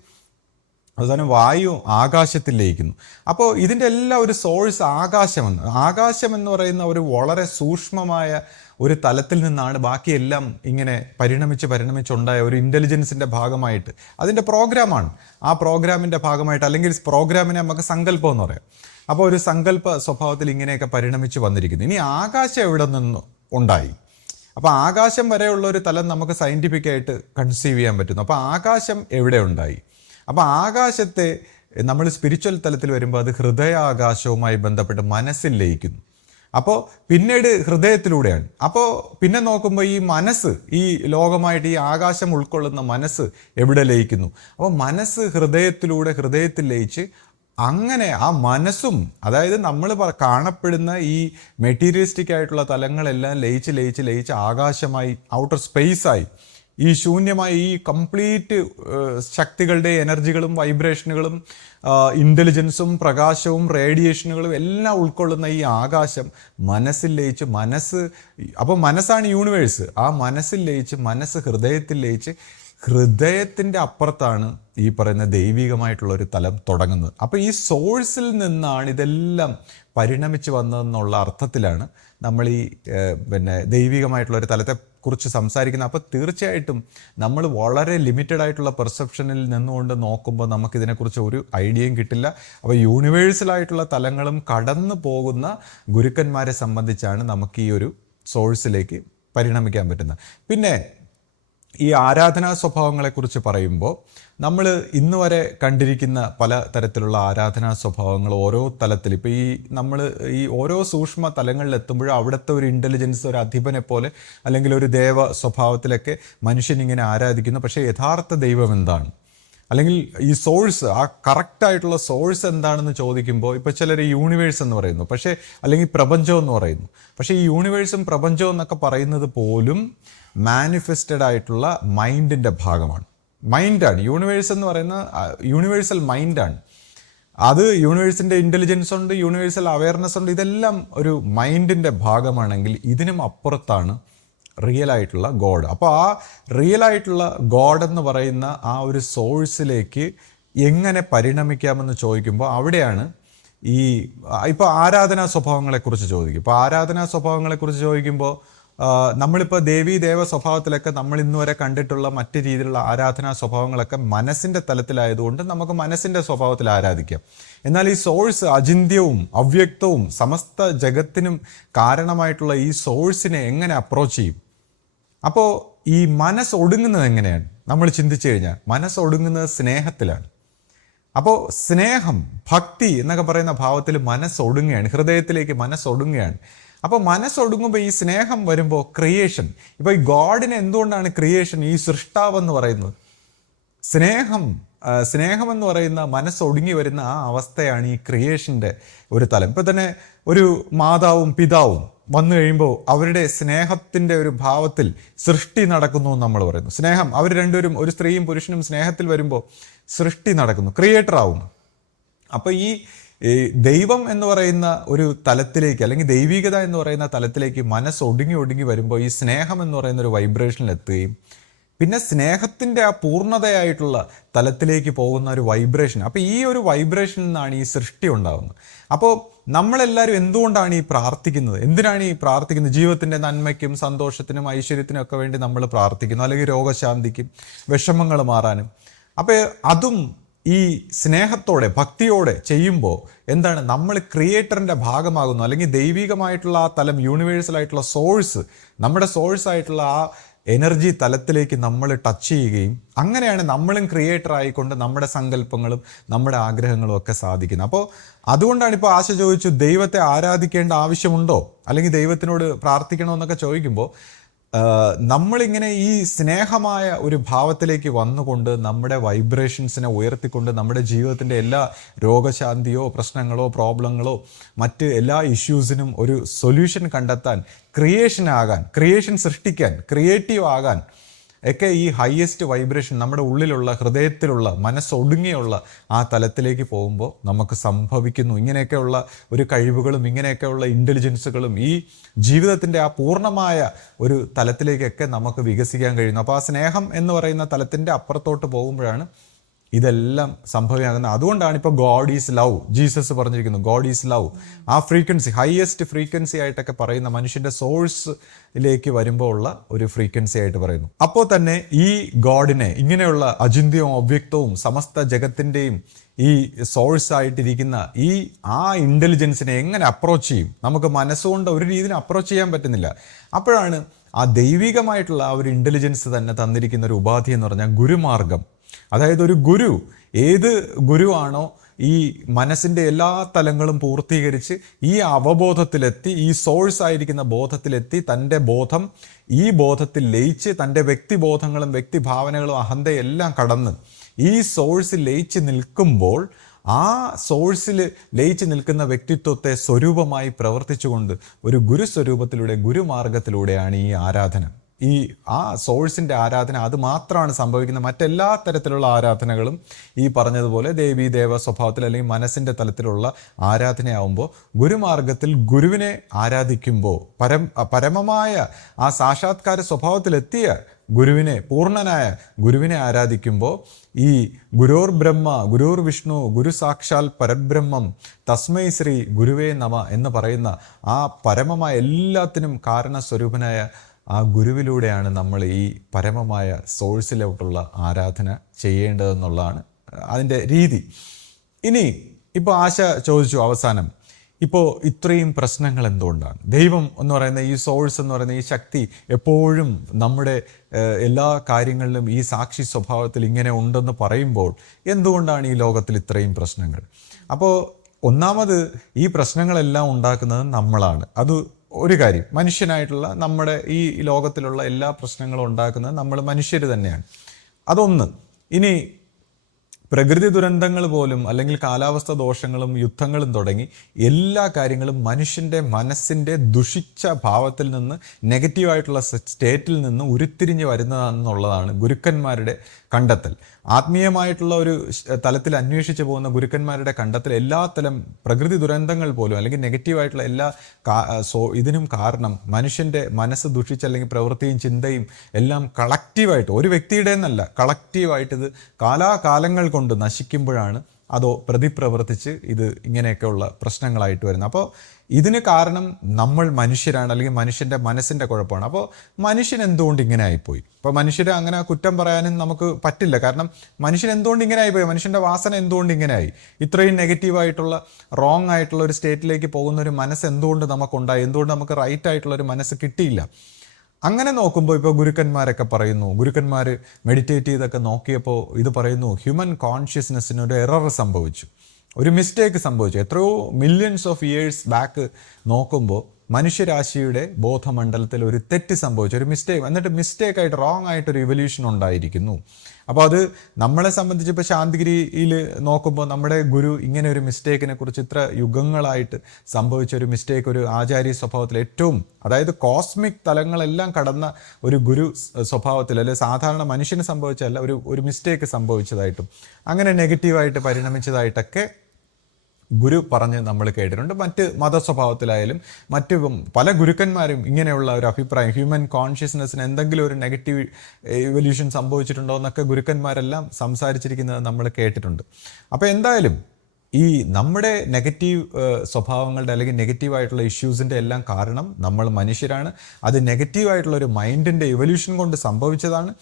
അവസാനം വായു ആകാശത്തിൽ ലയിക്കുന്നു. അപ്പോൾ ഇതിൻ്റെ എല്ലാം ഒരു സോഴ്സ് ആകാശം എന്ന് പറയുന്ന ഒരു വളരെ സൂക്ഷ്മമായ ഒരു തലത്തിൽ നിന്നാണ് ബാക്കിയെല്ലാം ഇങ്ങനെ പരിണമിച്ചുണ്ടായ ഒരു ഇൻ്റലിജൻസിൻ്റെ ഭാഗമായിട്ട്, അതിൻ്റെ പ്രോഗ്രാമാണ്. ആ പ്രോഗ്രാമിൻ്റെ ഭാഗമായിട്ട്, അല്ലെങ്കിൽ പ്രോഗ്രാമിനെ നമുക്ക് സങ്കല്പം എന്ന് പറയാം. അപ്പോൾ ഒരു സങ്കല്പ സ്വഭാവത്തിൽ ഇങ്ങനെയൊക്കെ പരിണമിച്ച് വന്നിരിക്കുന്നു. ഇനി ആകാശം എവിടെ നിന്ന് ഉണ്ടായി? അപ്പോൾ ആകാശം വരെയുള്ള ഒരു തലം നമുക്ക് സയൻറ്റിഫിക്കായിട്ട് കൺസീവ് ചെയ്യാൻ പറ്റുന്നു. അപ്പോൾ ആകാശം എവിടെ ഉണ്ടായി? അപ്പോൾ ആകാശത്തെ നമ്മൾ സ്പിരിച്വൽ തലത്തിൽ വരുമ്പോൾ അത് ഹൃദയാകാശവുമായി ബന്ധപ്പെട്ട് മനസ്സിൽ ലയിക്കുന്നു. അപ്പോൾ പിന്നീട് ഹൃദയത്തിലൂടെയാണ്. അപ്പോൾ പിന്നെ നോക്കുമ്പോൾ ഈ മനസ്സ്, ഈ ലോകമായിട്ട് ഈ ആകാശം ഉൾക്കൊള്ളുന്ന മനസ്സ് എവിടെ ലയിക്കുന്നു? അപ്പോൾ മനസ്സ് ഹൃദയത്തിൽ ലയിച്ച് അങ്ങനെ ആ മനസ്സും, അതായത് നമ്മൾ കാണപ്പെടുന്ന ഈ മെറ്റീരിയലിസ്റ്റിക് ആയിട്ടുള്ള തലങ്ങളെല്ലാം ലയിച്ച് ആകാശമായി, ഔട്ടർ സ്പേസായി, ഈ ശൂന്യമായ ഈ കംപ്ലീറ്റ് ശക്തികളുടെ എനർജികളും വൈബ്രേഷനുകളും ഇൻ്റലിജൻസും പ്രകാശവും റേഡിയേഷനുകളും എല്ലാം ഉൾക്കൊള്ളുന്ന ഈ ആകാശം മനസ്സിൽ ലയിച്ച്, അപ്പോൾ മനസ്സാണ് യൂണിവേഴ്സ്, ആ മനസ്സിൽ ലയിച്ച്, ഹൃദയത്തിൽ ലയിച്ച്, ഹൃദയത്തിൻ്റെ അപ്പുറത്താണ് ഈ പറയുന്ന ദൈവികമായിട്ടുള്ള ഒരു തലം തുടങ്ങുന്നത്. അപ്പോൾ ഈ സോഴ്സിൽ നിന്നാണ് ഇതെല്ലാം പരിണമിച്ച് വന്നതെന്നുള്ള അർത്ഥത്തിലാണ് നമ്മൾ ഈ ദൈവികമായിട്ടുള്ള ഒരു തലത്തെ കുറിച്ച് സംസാരിക്കുന്നത്. അപ്പോൾ തീർച്ചയായിട്ടും നമ്മൾ വളരെ ലിമിറ്റഡ് ആയിട്ടുള്ള പെർസെപ്ഷനിൽ നിന്നുകൊണ്ട് നോക്കുമ്പോൾ നമുക്കിതിനെക്കുറിച്ച് ഒരു ഐഡിയയും കിട്ടില്ല. അപ്പോൾ യൂണിവേഴ്സലായിട്ടുള്ള തലങ്ങളും കടന്നു പോകുന്ന ഗുരുക്കന്മാരെ സംബന്ധിച്ചാണ് നമുക്ക് ഈ ഒരു സോഴ്സിലേക്ക് പരിണമിക്കാൻ പറ്റുന്നത്. പിന്നെ ഈ ആരാധനാ സ്വഭാവങ്ങളെക്കുറിച്ച് പറയുമ്പോൾ നമ്മൾ ഇന്ന് വരെ കണ്ടിരിക്കുന്ന പല തരത്തിലുള്ള ആരാധനാ സ്വഭാവങ്ങൾ ഓരോ തലത്തിൽ, ഇപ്പോൾ ഈ ഓരോ സൂക്ഷ്മ തലങ്ങളിലെത്തുമ്പോഴും അവിടുത്തെ ഒരു ഇൻ്റലിജൻസ്, ഒരു അധിപനെ പോലെ അല്ലെങ്കിൽ ഒരു ദേവ സ്വഭാവത്തിലൊക്കെ മനുഷ്യനിങ്ങനെ ആരാധിക്കുന്നു. പക്ഷേ യഥാർത്ഥ ദൈവം എന്താണ്, അല്ലെങ്കിൽ ഈ സോഴ്സ്, ആ കറക്റ്റായിട്ടുള്ള സോഴ്സ് എന്താണെന്ന് ചോദിക്കുമ്പോൾ ഇപ്പോൾ ചിലർ യൂണിവേഴ്സ് എന്ന് പറയുന്നു, അല്ലെങ്കിൽ പ്രപഞ്ചം എന്ന് പറയുന്നു. പക്ഷേ ഈ യൂണിവേഴ്സും പ്രപഞ്ചവും എന്നൊക്കെ പറയുന്നത് പോലും മാനിഫെസ്റ്റഡ് ആയിട്ടുള്ള മൈൻഡിൻ്റെ ഭാഗമാണ്. മൈൻഡാണ് യൂണിവേഴ്സ് എന്ന് പറയുന്ന, യൂണിവേഴ്സൽ മൈൻഡാണ് അത്. യൂണിവേഴ്സിൻ്റെ ഇൻ്റലിജൻസ് ഉണ്ട്, യൂണിവേഴ്സൽ അവയർനെസ് ഉണ്ട്, ഇതെല്ലാം ഒരു മൈൻഡിൻ്റെ ഭാഗമാണെങ്കിൽ ഇതിനും അപ്പുറത്താണ് റിയൽ ആയിട്ടുള്ള ഗോഡ്. അപ്പോൾ ആ റിയൽ ആയിട്ടുള്ള ഗോഡ് എന്ന് പറയുന്ന ആ ഒരു സോഴ്സിലേക്ക് എങ്ങനെ പരിണമിക്കാമെന്ന് ചോദിക്കുമ്പോൾ അവിടെയാണ് ഇപ്പോൾ ആരാധനാ സ്വഭാവങ്ങളെക്കുറിച്ച് ചോദിക്കും. ഇപ്പോൾ ആരാധനാ സ്വഭാവങ്ങളെക്കുറിച്ച് ചോദിക്കുമ്പോൾ നമ്മളിപ്പോൾ ദേവ സ്വഭാവത്തിലൊക്കെ നമ്മൾ ഇന്ന് വരെ കണ്ടിട്ടുള്ള മറ്റ് രീതിയിലുള്ള ആരാധനാ സ്വഭാവങ്ങളൊക്കെ മനസ്സിൻ്റെ തലത്തിലായതുകൊണ്ട് നമുക്ക് മനസ്സിൻ്റെ സ്വഭാവത്തിൽ ആരാധിക്കാം. എന്നാൽ ഈ സോഴ്സ് അചിന്ത്യവും അവ്യക്തവും സമസ്ത ജഗത്തിനും കാരണമായിട്ടുള്ള ഈ സോഴ്സിനെ എങ്ങനെ അപ്രോച്ച് ചെയ്യും? അപ്പോൾ ഈ മനസ്സ് ഒടുങ്ങുന്നത് എങ്ങനെയാണ്? നമ്മൾ ചിന്തിച്ചു കഴിഞ്ഞാൽ മനസ്സൊടുങ്ങുന്നത് സ്നേഹത്തിലാണ്. അപ്പോൾ സ്നേഹം, ഭക്തി എന്നൊക്കെ പറയുന്ന ഭാവത്തിൽ മനസ്സൊടുങ്ങുകയാണ്, ഹൃദയത്തിലേക്ക് മനസ്സൊടുങ്ങുകയാണ്. അപ്പോൾ മനസ്സൊടുങ്ങുമ്പോൾ ഈ സ്നേഹം വരുമ്പോൾ ക്രിയേഷൻ, ഇപ്പോൾ ഈ ഗോഡിനെ എന്തുകൊണ്ടാണ് ക്രിയേഷൻ, ഈ സൃഷ്ടാവെന്ന് പറയുന്നത്? സ്നേഹം എന്ന് പറയുന്ന മനസ്സൊടുങ്ങി വരുന്ന ആ അവസ്ഥയാണ് ഈ ക്രിയേഷൻ്റെ ഒരു തലം. ഇപ്പോൾ തന്നെ ഒരു മാതാവും പിതാവും വന്നു കഴിയുമ്പോൾ അവരുടെ സ്നേഹത്തിൻ്റെ ഒരു ഭാവത്തിൽ സൃഷ്ടി നടക്കുന്നു എന്ന് നമ്മൾ പറയുന്നു. സ്നേഹം, അവർ രണ്ടുപേരും, ഒരു സ്ത്രീയും പുരുഷനും സ്നേഹത്തിൽ വരുമ്പോൾ സൃഷ്ടി നടക്കുന്നു, ക്രിയേറ്റർ ആവുന്നു. അപ്പോൾ ഈ ദൈവം എന്ന് പറയുന്ന ഒരു തലത്തിലേക്ക്, അല്ലെങ്കിൽ ദൈവികത എന്ന് പറയുന്ന തലത്തിലേക്ക് മനസ്സൊടുങ്ങി വരുമ്പോൾ ഈ സ്നേഹം എന്ന് പറയുന്ന ഒരു വൈബ്രേഷനിൽ എത്തുകയും പിന്നെ സ്നേഹത്തിൻ്റെ ആ പൂർണ്ണതയായിട്ടുള്ള തലത്തിലേക്ക് പോകുന്ന ഒരു വൈബ്രേഷൻ. അപ്പോൾ ഈ ഒരു വൈബ്രേഷനിൽ നിന്നാണ് ഈ സൃഷ്ടി ഉണ്ടാകുന്നത്. അപ്പോൾ നമ്മളെല്ലാവരും എന്തുകൊണ്ടാണ് ഈ പ്രാർത്ഥിക്കുന്നത്? എന്തിനാണ് ഈ പ്രാർത്ഥിക്കുന്നത്? ജീവിതത്തിൻ്റെ നന്മയ്ക്കും സന്തോഷത്തിനും ഐശ്വര്യത്തിനും ഒക്കെ വേണ്ടി നമ്മൾ പ്രാർത്ഥിക്കുന്നു, അല്ലെങ്കിൽ രോഗശാന്തിക്കും വിഷമങ്ങൾ മാറാനും. അപ്പോൾ അതും ഈ സ്നേഹത്തോടെ ഭക്തിയോടെ ചെയ്യുമ്പോൾ എന്താണ്, നമ്മൾ ക്രിയേറ്ററിൻ്റെ ഭാഗമാകുന്നു, അല്ലെങ്കിൽ ദൈവികമായിട്ടുള്ള ആ തലം, യൂണിവേഴ്സലായിട്ടുള്ള സോഴ്സ്, നമ്മുടെ സോഴ്സായിട്ടുള്ള ആ എനർജി തലത്തിലേക്ക് നമ്മൾ ടച്ച് ചെയ്യുകയും അങ്ങനെയാണ് നമ്മളും ക്രിയേറ്റർ ആയിക്കൊണ്ട് നമ്മുടെ സങ്കല്പങ്ങളും നമ്മുടെ ആഗ്രഹങ്ങളും ഒക്കെ സാധിക്കുന്നത്. അപ്പോൾ അതുകൊണ്ടാണ് ഇപ്പോൾ ആശ ചോദിച്ചു, ദൈവത്തെ ആരാധിക്കേണ്ട ആവശ്യമുണ്ടോ, അല്ലെങ്കിൽ ദൈവത്തിനോട് പ്രാർത്ഥിക്കണമെന്നൊക്കെ ചോദിക്കുമ്പോൾ നമ്മളിങ്ങനെ ഈ സ്നേഹമായ ഒരു ഭാവത്തിലേക്ക് വന്നുകൊണ്ട് നമ്മുടെ വൈബ്രേഷൻസിനെ ഉയർത്തിക്കൊണ്ട് നമ്മുടെ ജീവിതത്തിൻ്റെ എല്ലാ രോഗശാന്തിയോ പ്രശ്നങ്ങളോ പ്രോബ്ലങ്ങളോ മറ്റ് എല്ലാ ഇഷ്യൂസിനും ഒരു സൊല്യൂഷൻ കണ്ടെത്താൻ, ക്രിയേഷൻ സൃഷ്ടിക്കാൻ, ക്രിയേറ്റീവ് ആകാൻ ഒക്കെ ഈ ഹയസ്റ്റ് വൈബ്രേഷൻ നമ്മുടെ ഉള്ളിലുള്ള, ഹൃദയത്തിലുള്ള, മനസ്സൊടുങ്ങിയുള്ള ആ തലത്തിലേക്ക് പോകുമ്പോൾ നമുക്ക് സംഭവിക്കുന്നു. ഇങ്ങനെയൊക്കെയുള്ള ഒരു കഴിവുകളും ഇങ്ങനെയൊക്കെയുള്ള ഇൻ്റലിജൻസുകളും ഈ ജീവിതത്തിൻ്റെ ആ പൂർണ്ണമായ ഒരു തലത്തിലേക്കൊക്കെ നമുക്ക് വികസിക്കാൻ കഴിയുന്നു. അപ്പോൾ ആ സ്നേഹം എന്ന് പറയുന്ന തലത്തിൻ്റെ അപ്പുറത്തോട്ട് പോകുമ്പോഴാണ് ഇതെല്ലാം സംഭവമാകുന്നത്. അതുകൊണ്ടാണ് ഇപ്പോൾ ഗോഡ് ഈസ് ലവ്, ജീസസ് പറഞ്ഞിരിക്കുന്നു, ഗോഡ് ഈസ് ലവ്. ആ ഫ്രീക്വൻസി, ഹയസ്റ്റ് ഫ്രീക്വൻസി ആയിട്ടൊക്കെ പറയുന്ന മനുഷ്യൻ്റെ സോഴ്സിലേക്ക് വരുമ്പോൾ ഉള്ള ഒരു ഫ്രീക്വൻസി ആയിട്ട് പറയുന്നു. അപ്പോൾ തന്നെ ഈ ഗോഡിനെ, ഇങ്ങനെയുള്ള അചിന്ത്യവും അവ്യക്തവും സമസ്ത ജഗത്തിൻ്റെയും ഈ സോഴ്സ് ആയിട്ടിരിക്കുന്ന ആ ഇൻ്റലിജൻസിനെ എങ്ങനെ അപ്രോച്ച് ചെയ്യും? നമുക്ക് മനസ്സുകൊണ്ട് ഒരു രീതിയിൽ അപ്രോച്ച് ചെയ്യാൻ പറ്റുന്നില്ല. അപ്പോഴാണ് ആ ദൈവികമായിട്ടുള്ള ആ ഒരു ഇൻ്റലിജൻസ് തന്നെ തന്നിരിക്കുന്ന ഒരു ഉപാധി എന്ന് പറഞ്ഞാൽ ഗുരുമാർഗം. അതായത് ഒരു ഗുരു, ഏത് ഗുരുവാണോ ഈ മനസ്സിൻ്റെ എല്ലാ തലങ്ങളും പൂർത്തീകരിച്ച് ഈ അവബോധത്തിലെത്തി, ഈ സോഴ്സ് ആയിരിക്കുന്ന ബോധത്തിലെത്തി, തൻ്റെ ബോധം ഈ ബോധത്തിൽ ലയിച്ച് തൻ്റെ വ്യക്തിബോധങ്ങളും വ്യക്തിഭാവനകളും അഹന്തയെല്ലാം കടന്ന് ഈ സോഴ്സിൽ ലയിച്ച് നിൽക്കുമ്പോൾ, ആ സോഴ്സിൽ ലയിച്ച് നിൽക്കുന്ന വ്യക്തിത്വത്തെ സ്വരൂപമായി പ്രവർത്തിച്ചുകൊണ്ട് ഒരു ഗുരുസ്വരൂപത്തിലൂടെ, ഗുരുമാർഗത്തിലൂടെയാണ് ഈ ആരാധന. ഈ ആ സോഴ്സിൻ്റെ ആരാധന അത് മാത്രമാണ് സംഭവിക്കുന്നത്. മറ്റെല്ലാ തരത്തിലുള്ള ആരാധനകളും ഈ പറഞ്ഞതുപോലെ ദേവീ ദേവ സ്വഭാവത്തിൽ അല്ലെങ്കിൽ മനസ്സിൻ്റെ തലത്തിലുള്ള ആരാധനയാവുമ്പോൾ, ഗുരുമാർഗത്തിൽ ഗുരുവിനെ ആരാധിക്കുമ്പോൾ, പരമമായ ആ സാക്ഷാത്കാര സ്വഭാവത്തിലെത്തിയ ഗുരുവിനെ, പൂർണ്ണനായ ഗുരുവിനെ ആരാധിക്കുമ്പോൾ, ഈ ഗുരോർ ബ്രഹ്മ ഗുരുർ വിഷ്ണു ഗുരു സാക്ഷാൽ പരബ്രഹ്മം തസ്മൈ ശ്രീ ഗുരുവേ നമ എന്ന് പറയുന്ന ആ പരമമായ എല്ലാത്തിനും കാരണസ്വരൂപനായ ആ ഗുരുവിലൂടെയാണ് നമ്മൾ ഈ പരമമായ സോഴ്സിലോട്ടുള്ള ആരാധന ചെയ്യേണ്ടതെന്നുള്ളതാണ് അതിൻ്റെ രീതി. ഇനി ഇപ്പോൾ ആശ ചോദിച്ചു അവസാനം, ഇപ്പോൾ ഇത്രയും പ്രശ്നങ്ങൾ എന്തുകൊണ്ടാണ്? ദൈവം എന്ന് പറയുന്ന ഈ സോഴ്സ് എന്ന് പറയുന്ന ഈ ശക്തി എപ്പോഴും നമ്മുടെ എല്ലാ കാര്യങ്ങളിലും ഈ സാക്ഷി സ്വഭാവത്തിൽ ഇങ്ങനെ ഉണ്ടെന്ന് പറയുമ്പോൾ എന്തുകൊണ്ടാണ് ഈ ലോകത്തിൽ ഇത്രയും പ്രശ്നങ്ങൾ? അപ്പോൾ ഒന്നാമത് ഈ പ്രശ്നങ്ങളെല്ലാം ഉണ്ടാക്കുന്നത് നമ്മളാണ്. അത് ഒരു കാര്യം. മനുഷ്യനായിട്ടുള്ള നമ്മുടെ ഈ ലോകത്തിലുള്ള എല്ലാ പ്രശ്നങ്ങളും ഉണ്ടാക്കുന്നത് നമ്മൾ മനുഷ്യർ തന്നെയാണ്. അതൊന്ന്. ഇനി പ്രകൃതി ദുരന്തങ്ങൾ പോലും അല്ലെങ്കിൽ കാലാവസ്ഥ ദോഷങ്ങളും യുദ്ധങ്ങളും തുടങ്ങി എല്ലാ കാര്യങ്ങളും മനുഷ്യൻ്റെ മനസ്സിൻ്റെ ദുഷിച്ച ഭാവത്തിൽ നിന്ന്, നെഗറ്റീവായിട്ടുള്ള സ്റ്റേറ്റിൽ നിന്ന് ഉരുത്തിരിഞ്ഞ് വരുന്നതാണെന്നുള്ളതാണ് ഗുരുക്കന്മാരുടെ കണ്ടെത്തൽ. ആത്മീയമായിട്ടുള്ള ഒരു തലത്തിൽ അന്വേഷിച്ച് പോകുന്ന ഗുരുക്കന്മാരുടെ കണ്ടെത്തൽ എല്ലാ തരം പ്രകൃതി ദുരന്തങ്ങൾ പോലും അല്ലെങ്കിൽ നെഗറ്റീവായിട്ടുള്ള എല്ലാ ഇതിനും കാരണം മനുഷ്യൻ്റെ മനസ്സ് ദുഷിച്ച് അല്ലെങ്കിൽ പ്രവൃത്തിയും ചിന്തയും എല്ലാം കളക്റ്റീവായിട്ട്, ഒരു വ്യക്തിയുടെ എന്നല്ല, കളക്റ്റീവായിട്ട് ഇത് കാലാകാലങ്ങൾ കൊണ്ട് നശിക്കുമ്പോഴാണ് അതോ പ്രതിപ്രവർത്തിച്ച് ഇത് ഇങ്ങനെയൊക്കെയുള്ള പ്രശ്നങ്ങളായിട്ട് വരുന്നത്. അപ്പോൾ ഇതിന് കാരണം നമ്മൾ മനുഷ്യരാണ്, അല്ലെങ്കിൽ മനുഷ്യൻ്റെ മനസ്സിൻ്റെ കുഴപ്പമാണ്. അപ്പോൾ മനുഷ്യൻ എന്തുകൊണ്ട് ഇങ്ങനെ ആയിപ്പോയി? ഇപ്പോൾ മനുഷ്യരെ അങ്ങനെ കുറ്റം പറയാനും നമുക്ക് പറ്റില്ല. കാരണം മനുഷ്യൻ എന്തുകൊണ്ട് ഇങ്ങനെ ആയിപ്പോയി, മനുഷ്യൻ്റെ വാസന എന്തുകൊണ്ട് ഇങ്ങനെ ആയി, ഇത്രയും നെഗറ്റീവായിട്ടുള്ള റോങ് ആയിട്ടുള്ള ഒരു സ്റ്റേറ്റിലേക്ക് പോകുന്ന ഒരു മനസ്സ് എന്തുകൊണ്ട് നമുക്കുണ്ടായി, എന്തുകൊണ്ട് നമുക്ക് റൈറ്റ് ആയിട്ടുള്ള ഒരു മനസ്സ് കിട്ടിയില്ല? അങ്ങനെ നോക്കുമ്പോൾ ഇപ്പോൾ ഗുരുക്കന്മാരൊക്കെ പറയുന്നു, ഗുരുക്കന്മാർ മെഡിറ്റേറ്റ് ചെയ്തൊക്കെ നോക്കിയപ്പോൾ ഇത് പറയുന്നു, ഹ്യൂമൻ കോൺഷ്യസ്നെസ്സിന് ഒരു എറർ സംഭവിച്ചു, ഒരു മിസ്റ്റേക്ക് സംഭവിച്ചു. എത്രയോ മില്യൺസ് ഓഫ് ഇയേഴ്സ് ബാക്ക് നോക്കുമ്പോൾ മനുഷ്യരാശിയുടെ ബോധമണ്ഡലത്തിൽ ഒരു തെറ്റ് സംഭവിച്ചു, ഒരു മിസ്റ്റേക്ക്. എന്നിട്ട് മിസ്റ്റേക്കായിട്ട് റോങ് ആയിട്ടൊരു ഇവല്യൂഷൻ ഉണ്ടായിരിക്കുന്നു. അപ്പോൾ അത് നമ്മളെ സംബന്ധിച്ച് ഇപ്പോൾ ശാന്തിഗിരിയിൽ നോക്കുമ്പോൾ നമ്മുടെ ഗുരു ഇങ്ങനെ ഒരു മിസ്റ്റേക്കിനെ കുറിച്ച് ഇത്ര യുഗങ്ങളായിട്ട് സംഭവിച്ച ഒരു മിസ്റ്റേക്ക്, ഒരു ആചാര്യ സ്വഭാവത്തിൽ ഏറ്റവും, അതായത് കോസ്മിക് തലങ്ങളെല്ലാം കടന്ന ഒരു ഗുരു സ്വഭാവത്തിൽ, അല്ലെങ്കിൽ സാധാരണ മനുഷ്യന് സംഭവിച്ചല്ല, ഒരു മിസ്റ്റേക്ക് സംഭവിച്ചതായിട്ടും അങ്ങനെ നെഗറ്റീവായിട്ട് പരിണമിച്ചതായിട്ടൊക്കെ ഗുരു പറഞ്ഞ് നമ്മൾ കേട്ടിട്ടുണ്ട്. മറ്റ് മതസ്വഭാവത്തിലായാലും മറ്റ് പല ഗുരുക്കന്മാരും ഇങ്ങനെയുള്ള ഒരു അഭിപ്രായം, ഹ്യൂമൻ കോൺഷ്യസ്നെസ്സിന് എന്തെങ്കിലും ഒരു നെഗറ്റീവ് ഇവല്യൂഷൻ സംഭവിച്ചിട്ടുണ്ടോ എന്നൊക്കെ ഗുരുക്കന്മാരെല്ലാം സംസാരിച്ചിരിക്കുന്നത് നമ്മൾ കേട്ടിട്ടുണ്ട്. അപ്പോൾ എന്തായാലും ഈ നമ്മുടെ നെഗറ്റീവ് സ്വഭാവങ്ങളുടെ അല്ലെങ്കിൽ നെഗറ്റീവായിട്ടുള്ള ഇഷ്യൂസിൻ്റെ എല്ലാം കാരണം നമ്മൾ മനുഷ്യരാണ്. അത് നെഗറ്റീവായിട്ടുള്ള ഒരു മൈൻഡിൻ്റെ ഇവല്യൂഷൻ കൊണ്ട് സംഭവിച്ചതാണ്.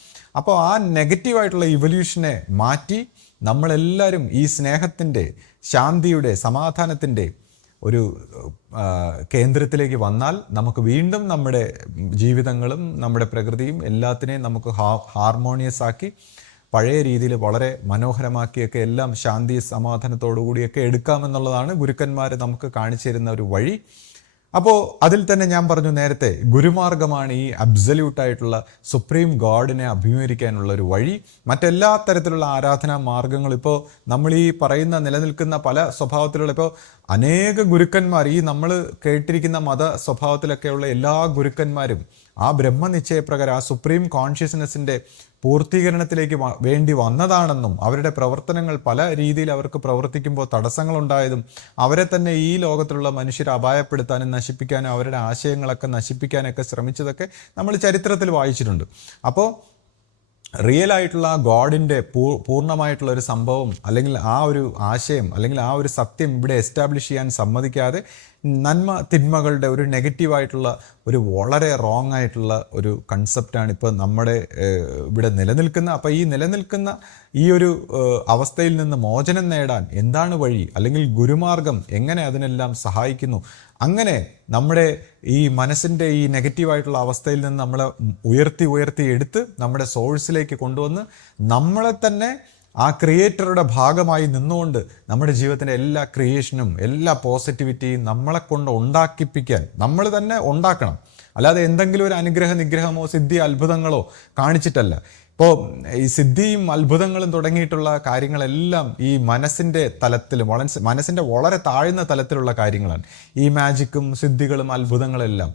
അപ്പോൾ ആ നെഗറ്റീവായിട്ടുള്ള ഇവല്യൂഷനെ മാറ്റി നമ്മളെല്ലാവരും ഈ സ്നേഹത്തിൻ്റെ, ശാന്തിയുടെ, സമാധാനത്തിൻ്റെ ഒരു കേന്ദ്രത്തിലേക്ക് വന്നാൽ നമുക്ക് വീണ്ടും നമ്മുടെ ജീവിതങ്ങളും നമ്മുടെ പ്രകൃതിയും എല്ലാത്തിനെയും നമുക്ക് ഹാർമോണിയസ് ആക്കി പഴയ രീതിയിൽ വളരെ മനോഹരമാക്കിയൊക്കെ എല്ലാം ശാന്തി സമാധാനത്തോടു കൂടിയൊക്കെ എടുക്കാമെന്നുള്ളതാണ് ഗുരുക്കന്മാർ നമുക്ക് കാണിച്ചു തരുന്ന ഒരു വഴി. അപ്പോൾ അതിൽ തന്നെ ഞാൻ പറഞ്ഞു നേരത്തെ, ഗുരുമാർഗമാണ് ഈ അബ്സല്യൂട്ടായിട്ടുള്ള സുപ്രീം ഗോഡിനെ അഭിമുഖീകരിക്കാനുള്ള ഒരു വഴി. മറ്റെല്ലാ തരത്തിലുള്ള ആരാധനാ മാർഗങ്ങൾ ഇപ്പോൾ നമ്മൾ ഈ പറയുന്ന നിലനിൽക്കുന്ന പല സ്വഭാവത്തിലുള്ള, ഇപ്പോൾ അനേക ഗുരുക്കന്മാർ, ഈ നമ്മൾ കേട്ടിരിക്കുന്ന മത സ്വഭാവത്തിലൊക്കെയുള്ള എല്ലാ ഗുരുക്കന്മാരും ആ ബ്രഹ്മനിശ്ചയപ്രകാരം ആ സുപ്രീം കോൺഷ്യസ്നെസ്സിൻ്റെ പൂർത്തീകരണത്തിലേക്ക് വേണ്ടി വന്നതാണെന്നും അവരുടെ പ്രവർത്തനങ്ങൾ പല രീതിയിൽ അവർക്ക് പ്രവർത്തിക്കുമ്പോൾ തടസ്സങ്ങളുണ്ടായതും അവരെ തന്നെ ഈ ലോകത്തിലുള്ള മനുഷ്യരെ അപായപ്പെടുത്താനും നശിപ്പിക്കാനും അവരുടെ ആശയങ്ങളൊക്കെ നശിപ്പിക്കാനൊക്കെ ശ്രമിച്ചതൊക്കെ നമ്മൾ ചരിത്രത്തിൽ വായിച്ചിട്ടുണ്ട്. അപ്പോൾ റിയൽ ആയിട്ടുള്ള ആ ഗോഡിൻ്റെ പൂർണ്ണമായിട്ടുള്ള ഒരു സംഭവം അല്ലെങ്കിൽ ആ ഒരു ആശയം അല്ലെങ്കിൽ ആ ഒരു സത്യം ഇവിടെ എസ്റ്റാബ്ലിഷ് ചെയ്യാൻ സമ്മതിക്കാതെ നന്മ തിന്മകളുടെ ഒരു നെഗറ്റീവായിട്ടുള്ള ഒരു വളരെ റോങ് ആയിട്ടുള്ള ഒരു കൺസെപ്റ്റാണ് ഇപ്പോൾ നമ്മുടെ ഇവിടെ നിലനിൽക്കുന്ന. അപ്പോൾ ഈ നിലനിൽക്കുന്ന ഈ ഒരു അവസ്ഥയിൽ നിന്ന് മോചനം നേടാൻ എന്താണ് വഴി, അല്ലെങ്കിൽ ഗുരുമാർഗം എങ്ങനെ അതിനെല്ലാം സഹായിക്കുന്നു, അങ്ങനെ നമ്മുടെ ഈ മനസ്സിൻ്റെ ഈ നെഗറ്റീവായിട്ടുള്ള അവസ്ഥയിൽ നിന്ന് നമ്മളെ ഉയർത്തി എടുത്ത് നമ്മുടെ സോഴ്സിലേക്ക് കൊണ്ടുവന്ന് നമ്മളെ തന്നെ ആ ക്രിയേറ്ററുടെ ഭാഗമായി നിന്നുകൊണ്ട് നമ്മുടെ ജീവിതത്തിൻ്റെ എല്ലാ ക്രിയേഷനും എല്ലാ പോസിറ്റിവിറ്റിയും നമ്മളെ കൊണ്ട് ഉണ്ടാക്കിപ്പിക്കാൻ നമ്മൾ തന്നെ ഉണ്ടാക്കണം. അല്ലാതെ എന്തെങ്കിലും ഒരു നിഗ്രഹമോ സിദ്ധി അത്ഭുതങ്ങളോ കാണിച്ചിട്ടല്ല. ഇപ്പോൾ ഈ സിദ്ധിയും അത്ഭുതങ്ങളും തുടങ്ങിയിട്ടുള്ള കാര്യങ്ങളെല്ലാം ഈ മനസ്സിൻ്റെ തലത്തിൽ മനസ്സിൻ്റെ വളരെ താഴ്ന്ന തലത്തിലുള്ള കാര്യങ്ങളാണ്. ഈ മാജിക്കും സിദ്ധികളും അത്ഭുതങ്ങളെല്ലാം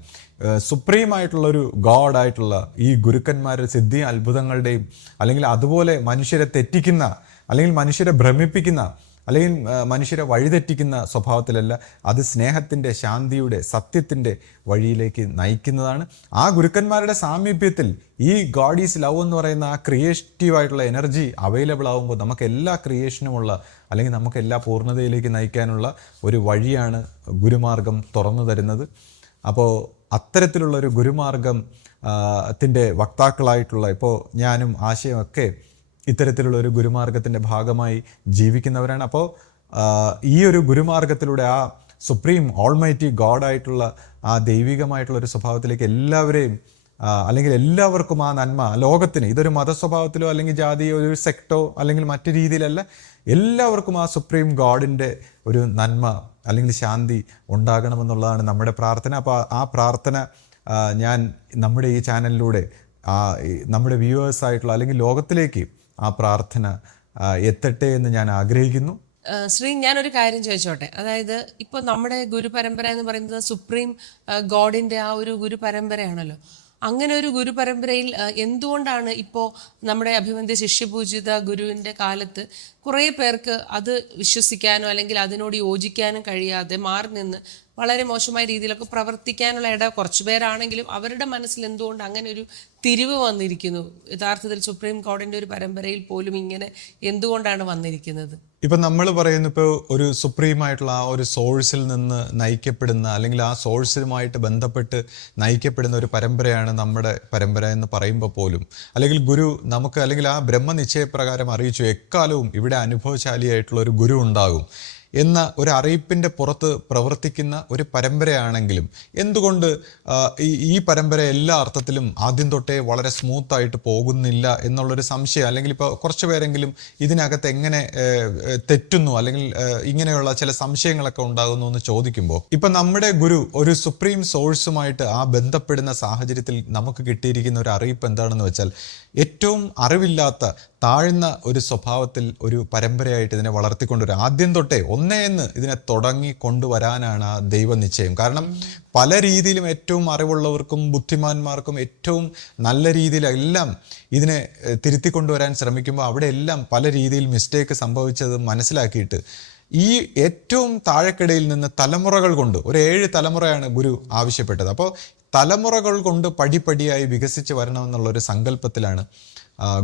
സുപ്രീമായിട്ടുള്ളൊരു ഗോഡായിട്ടുള്ള ഈ ഗുരുക്കന്മാർ സിദ്ധിയും അത്ഭുതങ്ങളുടെയും അല്ലെങ്കിൽ അതുപോലെ മനുഷ്യരെ തെറ്റിക്കുന്ന അല്ലെങ്കിൽ മനുഷ്യരെ ഭ്രമിപ്പിക്കുന്ന അല്ലെങ്കിൽ മനുഷ്യരെ വഴിതെറ്റിക്കുന്ന സ്വഭാവത്തിലല്ല. അത് സ്നേഹത്തിൻ്റെ, ശാന്തിയുടെ, സത്യത്തിൻ്റെ വഴിയിലേക്ക് നയിക്കുന്നതാണ്. ആ ഗുരുക്കന്മാരുടെ സാമീപ്യത്തിൽ ഈ ഗോഡ് ഈസ് ലവ് എന്ന് പറയുന്ന ആ ക്രിയേറ്റീവായിട്ടുള്ള എനർജി അവൈലബിൾ ആകുമ്പോൾ നമുക്ക് എല്ലാ ക്രിയേഷനുമുള്ള അല്ലെങ്കിൽ നമുക്ക് എല്ലാ പൂർണ്ണതയിലേക്ക് നയിക്കാനുള്ള ഒരു വഴിയാണ് ഗുരുമാർഗം തുറന്നു തരുന്നത്. അപ്പോൾ അത്തരത്തിലുള്ളൊരു ഗുരുമാർഗം ത്തിൻ്റെ വക്താക്കളായിട്ടുള്ള ഇപ്പോൾ ഞാനും ആശയമൊക്കെ ഇത്തരത്തിലുള്ള ഒരു ഗുരുമാർഗത്തിൻ്റെ ഭാഗമായി ജീവിക്കുന്നവരാണ്. അപ്പോൾ ഈ ഒരു ഗുരുമാർഗത്തിലൂടെ ആ സുപ്രീം ഓൾമൈറ്റി ഗോഡായിട്ടുള്ള ആ ദൈവികമായിട്ടുള്ള ഒരു സ്വഭാവത്തിലേക്ക് എല്ലാവരെയും അല്ലെങ്കിൽ എല്ലാവർക്കും ആ നന്മ ലോകത്തിന്, ഇതൊരു മതസ്വഭാവത്തിലോ അല്ലെങ്കിൽ ജാതിയോ ഒരു സെക്ടോ അല്ലെങ്കിൽ മറ്റു രീതിയിലല്ല, എല്ലാവർക്കും ആ സുപ്രീം ഗോഡിൻ്റെ ഒരു നന്മ അല്ലെങ്കിൽ ശാന്തി ഉണ്ടാകണമെന്നുള്ളതാണ് നമ്മുടെ പ്രാർത്ഥന. അപ്പോൾ ആ പ്രാർത്ഥന ഞാൻ നമ്മുടെ ഈ ചാനലിലൂടെ നമ്മുടെ വ്യൂവേഴ്സായിട്ടുള്ള അല്ലെങ്കിൽ ലോകത്തിലേക്ക് ആ പ്രാർത്ഥന എത്തട്ടെ എന്ന് ഞാൻ ആഗ്രഹിക്കുന്നു. ശ്രീ, ഞാനൊരു കാര്യം ചോദിച്ചോട്ടെ. അതായത് ഇപ്പോൾ നമ്മുടെ ഗുരുപരമ്പര എന്ന് പറയുന്നത് സുപ്രീം ഗോഡിൻ്റെ ആ ഒരു ഗുരുപരമ്പരയാണല്ലോ. അങ്ങനെ ഒരു ഗുരുപരമ്പരയിൽ എന്തുകൊണ്ടാണ് ഇപ്പോൾ നമ്മുടെ അഭിവന്ദ്യ ശിഷ്യപൂജിത ഗുരുവിൻ്റെ കാലത്ത് കുറേ പേർക്ക് അത് വിശ്വസിക്കാനോ അല്ലെങ്കിൽ അതിനോട് യോജിക്കാനും കഴിയാതെ മാറി നിന്ന് വളരെ മോശമായ രീതിയിലൊക്കെ പ്രവർത്തിക്കാനുള്ള കുറച്ച് പേരാണെങ്കിലും അവരുടെ മനസ്സിൽ എന്തുകൊണ്ട് അങ്ങനെ ഒരു തിരിവ് വന്നിരിക്കുന്നു? യഥാർത്ഥത്തിൽ സുപ്രീം കോടതിൻ്റെ ഒരു പരമ്പരയിൽ പോലും ഇങ്ങനെ എന്തുകൊണ്ടാണ് വന്നിരിക്കുന്നത്? ഇപ്പം നമ്മൾ പറയുന്നു, ഇപ്പോൾ ഒരു സുപ്രീമായിട്ടുള്ള ആ ഒരു സോഴ്സിൽ നിന്ന് നയിക്കപ്പെടുന്ന അല്ലെങ്കിൽ ആ സോഴ്സുമായിട്ട് ബന്ധപ്പെട്ട് നയിക്കപ്പെടുന്ന ഒരു പരമ്പരയാണ് നമ്മുടെ പരമ്പര എന്ന് പറയുമ്പോൾ പോലും, അല്ലെങ്കിൽ ഗുരു നമുക്ക് അല്ലെങ്കിൽ ആ ബ്രഹ്മനിശ്ചയപ്രകാരം അറിയിച്ചു എക്കാലവും ഇവിടെ അനുഭവശാലിയായിട്ടുള്ള ഒരു ഗുരു ഉണ്ടാകും എന്ന ഒരു അറിയിപ്പിൻ്റെ പുറത്ത് പ്രവർത്തിക്കുന്ന ഒരു പരമ്പരയാണെങ്കിലും എന്തുകൊണ്ട് ഈ പരമ്പര എല്ലാ അർത്ഥത്തിലും ആദ്യം തൊട്ടേ വളരെ സ്മൂത്തായിട്ട് പോകുന്നില്ല എന്നുള്ളൊരു സംശയം, അല്ലെങ്കിൽ ഇപ്പോൾ കുറച്ച് പേരെങ്കിലും ഇതിനകത്ത് എങ്ങനെ തെറ്റുന്നു അല്ലെങ്കിൽ ഇങ്ങനെയുള്ള ചില സംശയങ്ങളൊക്കെ ഉണ്ടാകുന്നു എന്ന് ചോദിക്കുമ്പോൾ, ഇപ്പം നമ്മുടെ ഗുരു ഒരു സുപ്രീം സോഴ്സുമായിട്ട് ആ ബന്ധപ്പെടുന്ന സാഹചര്യത്തിൽ നമുക്ക് കിട്ടിയിരിക്കുന്ന ഒരു അറിയിപ്പ് എന്താണെന്ന് വെച്ചാൽ, ഏറ്റവും അറിവില്ലാത്ത താഴ്ന്ന ഒരു സ്വഭാവത്തിൽ ഒരു പരമ്പരയായിട്ട് ഇതിനെ വളർത്തിക്കൊണ്ടുവരാം. ആദ്യം തൊട്ടേ ഒന്നേന്ന് ഇതിനെ തുടങ്ങി കൊണ്ടുവരാനാണ് ആ ദൈവനിശ്ചയം. കാരണം പല രീതിയിലും ഏറ്റവും അറിവുള്ളവർക്കും ബുദ്ധിമാന്മാർക്കും ഏറ്റവും നല്ല രീതിയിലെല്ലാം ഇതിനെ തിരുത്തിക്കൊണ്ടുവരാൻ ശ്രമിക്കുമ്പോൾ അവിടെ എല്ലാം പല രീതിയിൽ മിസ്റ്റേക്ക് സംഭവിച്ചത് മനസ്സിലാക്കിയിട്ട് ഈ ഏറ്റവും താഴെക്കിടയിൽ നിന്ന് തലമുറകൾ കൊണ്ട് ഒരു 7 തലമുറയാണ് ഗുരു ആവശ്യപ്പെട്ടത്. അപ്പോൾ തലമുറകൾ കൊണ്ട് പടിപടിയായി വികസിച്ച് വരണമെന്നുള്ളൊരു സങ്കല്പത്തിലാണ്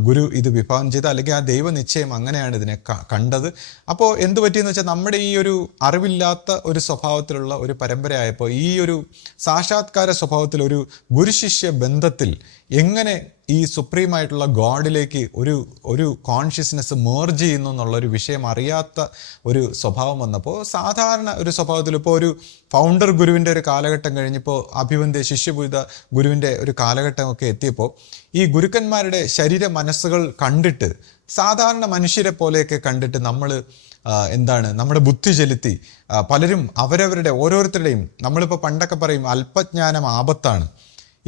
ഗുരു ഇത് വിഭാവനം ചെയ്ത്, അല്ലെങ്കിൽ ആ ദൈവനിശ്ചയം അങ്ങനെയാണ് ഇതിനെ കണ്ടത്. അപ്പോൾ എന്ത് പറ്റിയെന്ന് വെച്ചാൽ, നമ്മുടെ ഈ ഒരു അറിവില്ലാത്ത ഒരു സ്വഭാവത്തിലുള്ള ഒരു പരമ്പരയായപ്പോൾ ഈ ഒരു സാക്ഷാത്കാര സ്വഭാവത്തിൽ ഒരു ഗുരുശിഷ്യ ബന്ധത്തിൽ എങ്ങനെ ഈ സുപ്രീമായിട്ടുള്ള ഗോഡിലേക്ക് ഒരു കോൺഷ്യസ്നെസ് മേർജ് ചെയ്യുന്നു എന്നുള്ളൊരു വിഷയം അറിയാത്ത ഒരു സ്വഭാവം വന്നപ്പോൾ, സാധാരണ ഒരു സ്വഭാവത്തിൽ ഇപ്പോൾ ഒരു ഫൗണ്ടർ ഗുരുവിൻ്റെ ഒരു കാലഘട്ടം കഴിഞ്ഞപ്പോൾ അഭിവന്ദ്യ ശിഷ്യപൂജിത ഗുരുവിൻ്റെ ഒരു കാലഘട്ടമൊക്കെ എത്തിയപ്പോൾ ഈ ഗുരുക്കന്മാരുടെ ശരീര മനസ്സുകൾ കണ്ടിട്ട് സാധാരണ മനുഷ്യരെ പോലെയൊക്കെ കണ്ടിട്ട് നമ്മൾ നമ്മുടെ ബുദ്ധി ചെലുത്തി പലരും അവരവരുടെ ഓരോരുത്തരുടെയും, നമ്മളിപ്പോൾ പണ്ടൊക്കെ പറയും അല്പജ്ഞാനം ആപത്താണ്.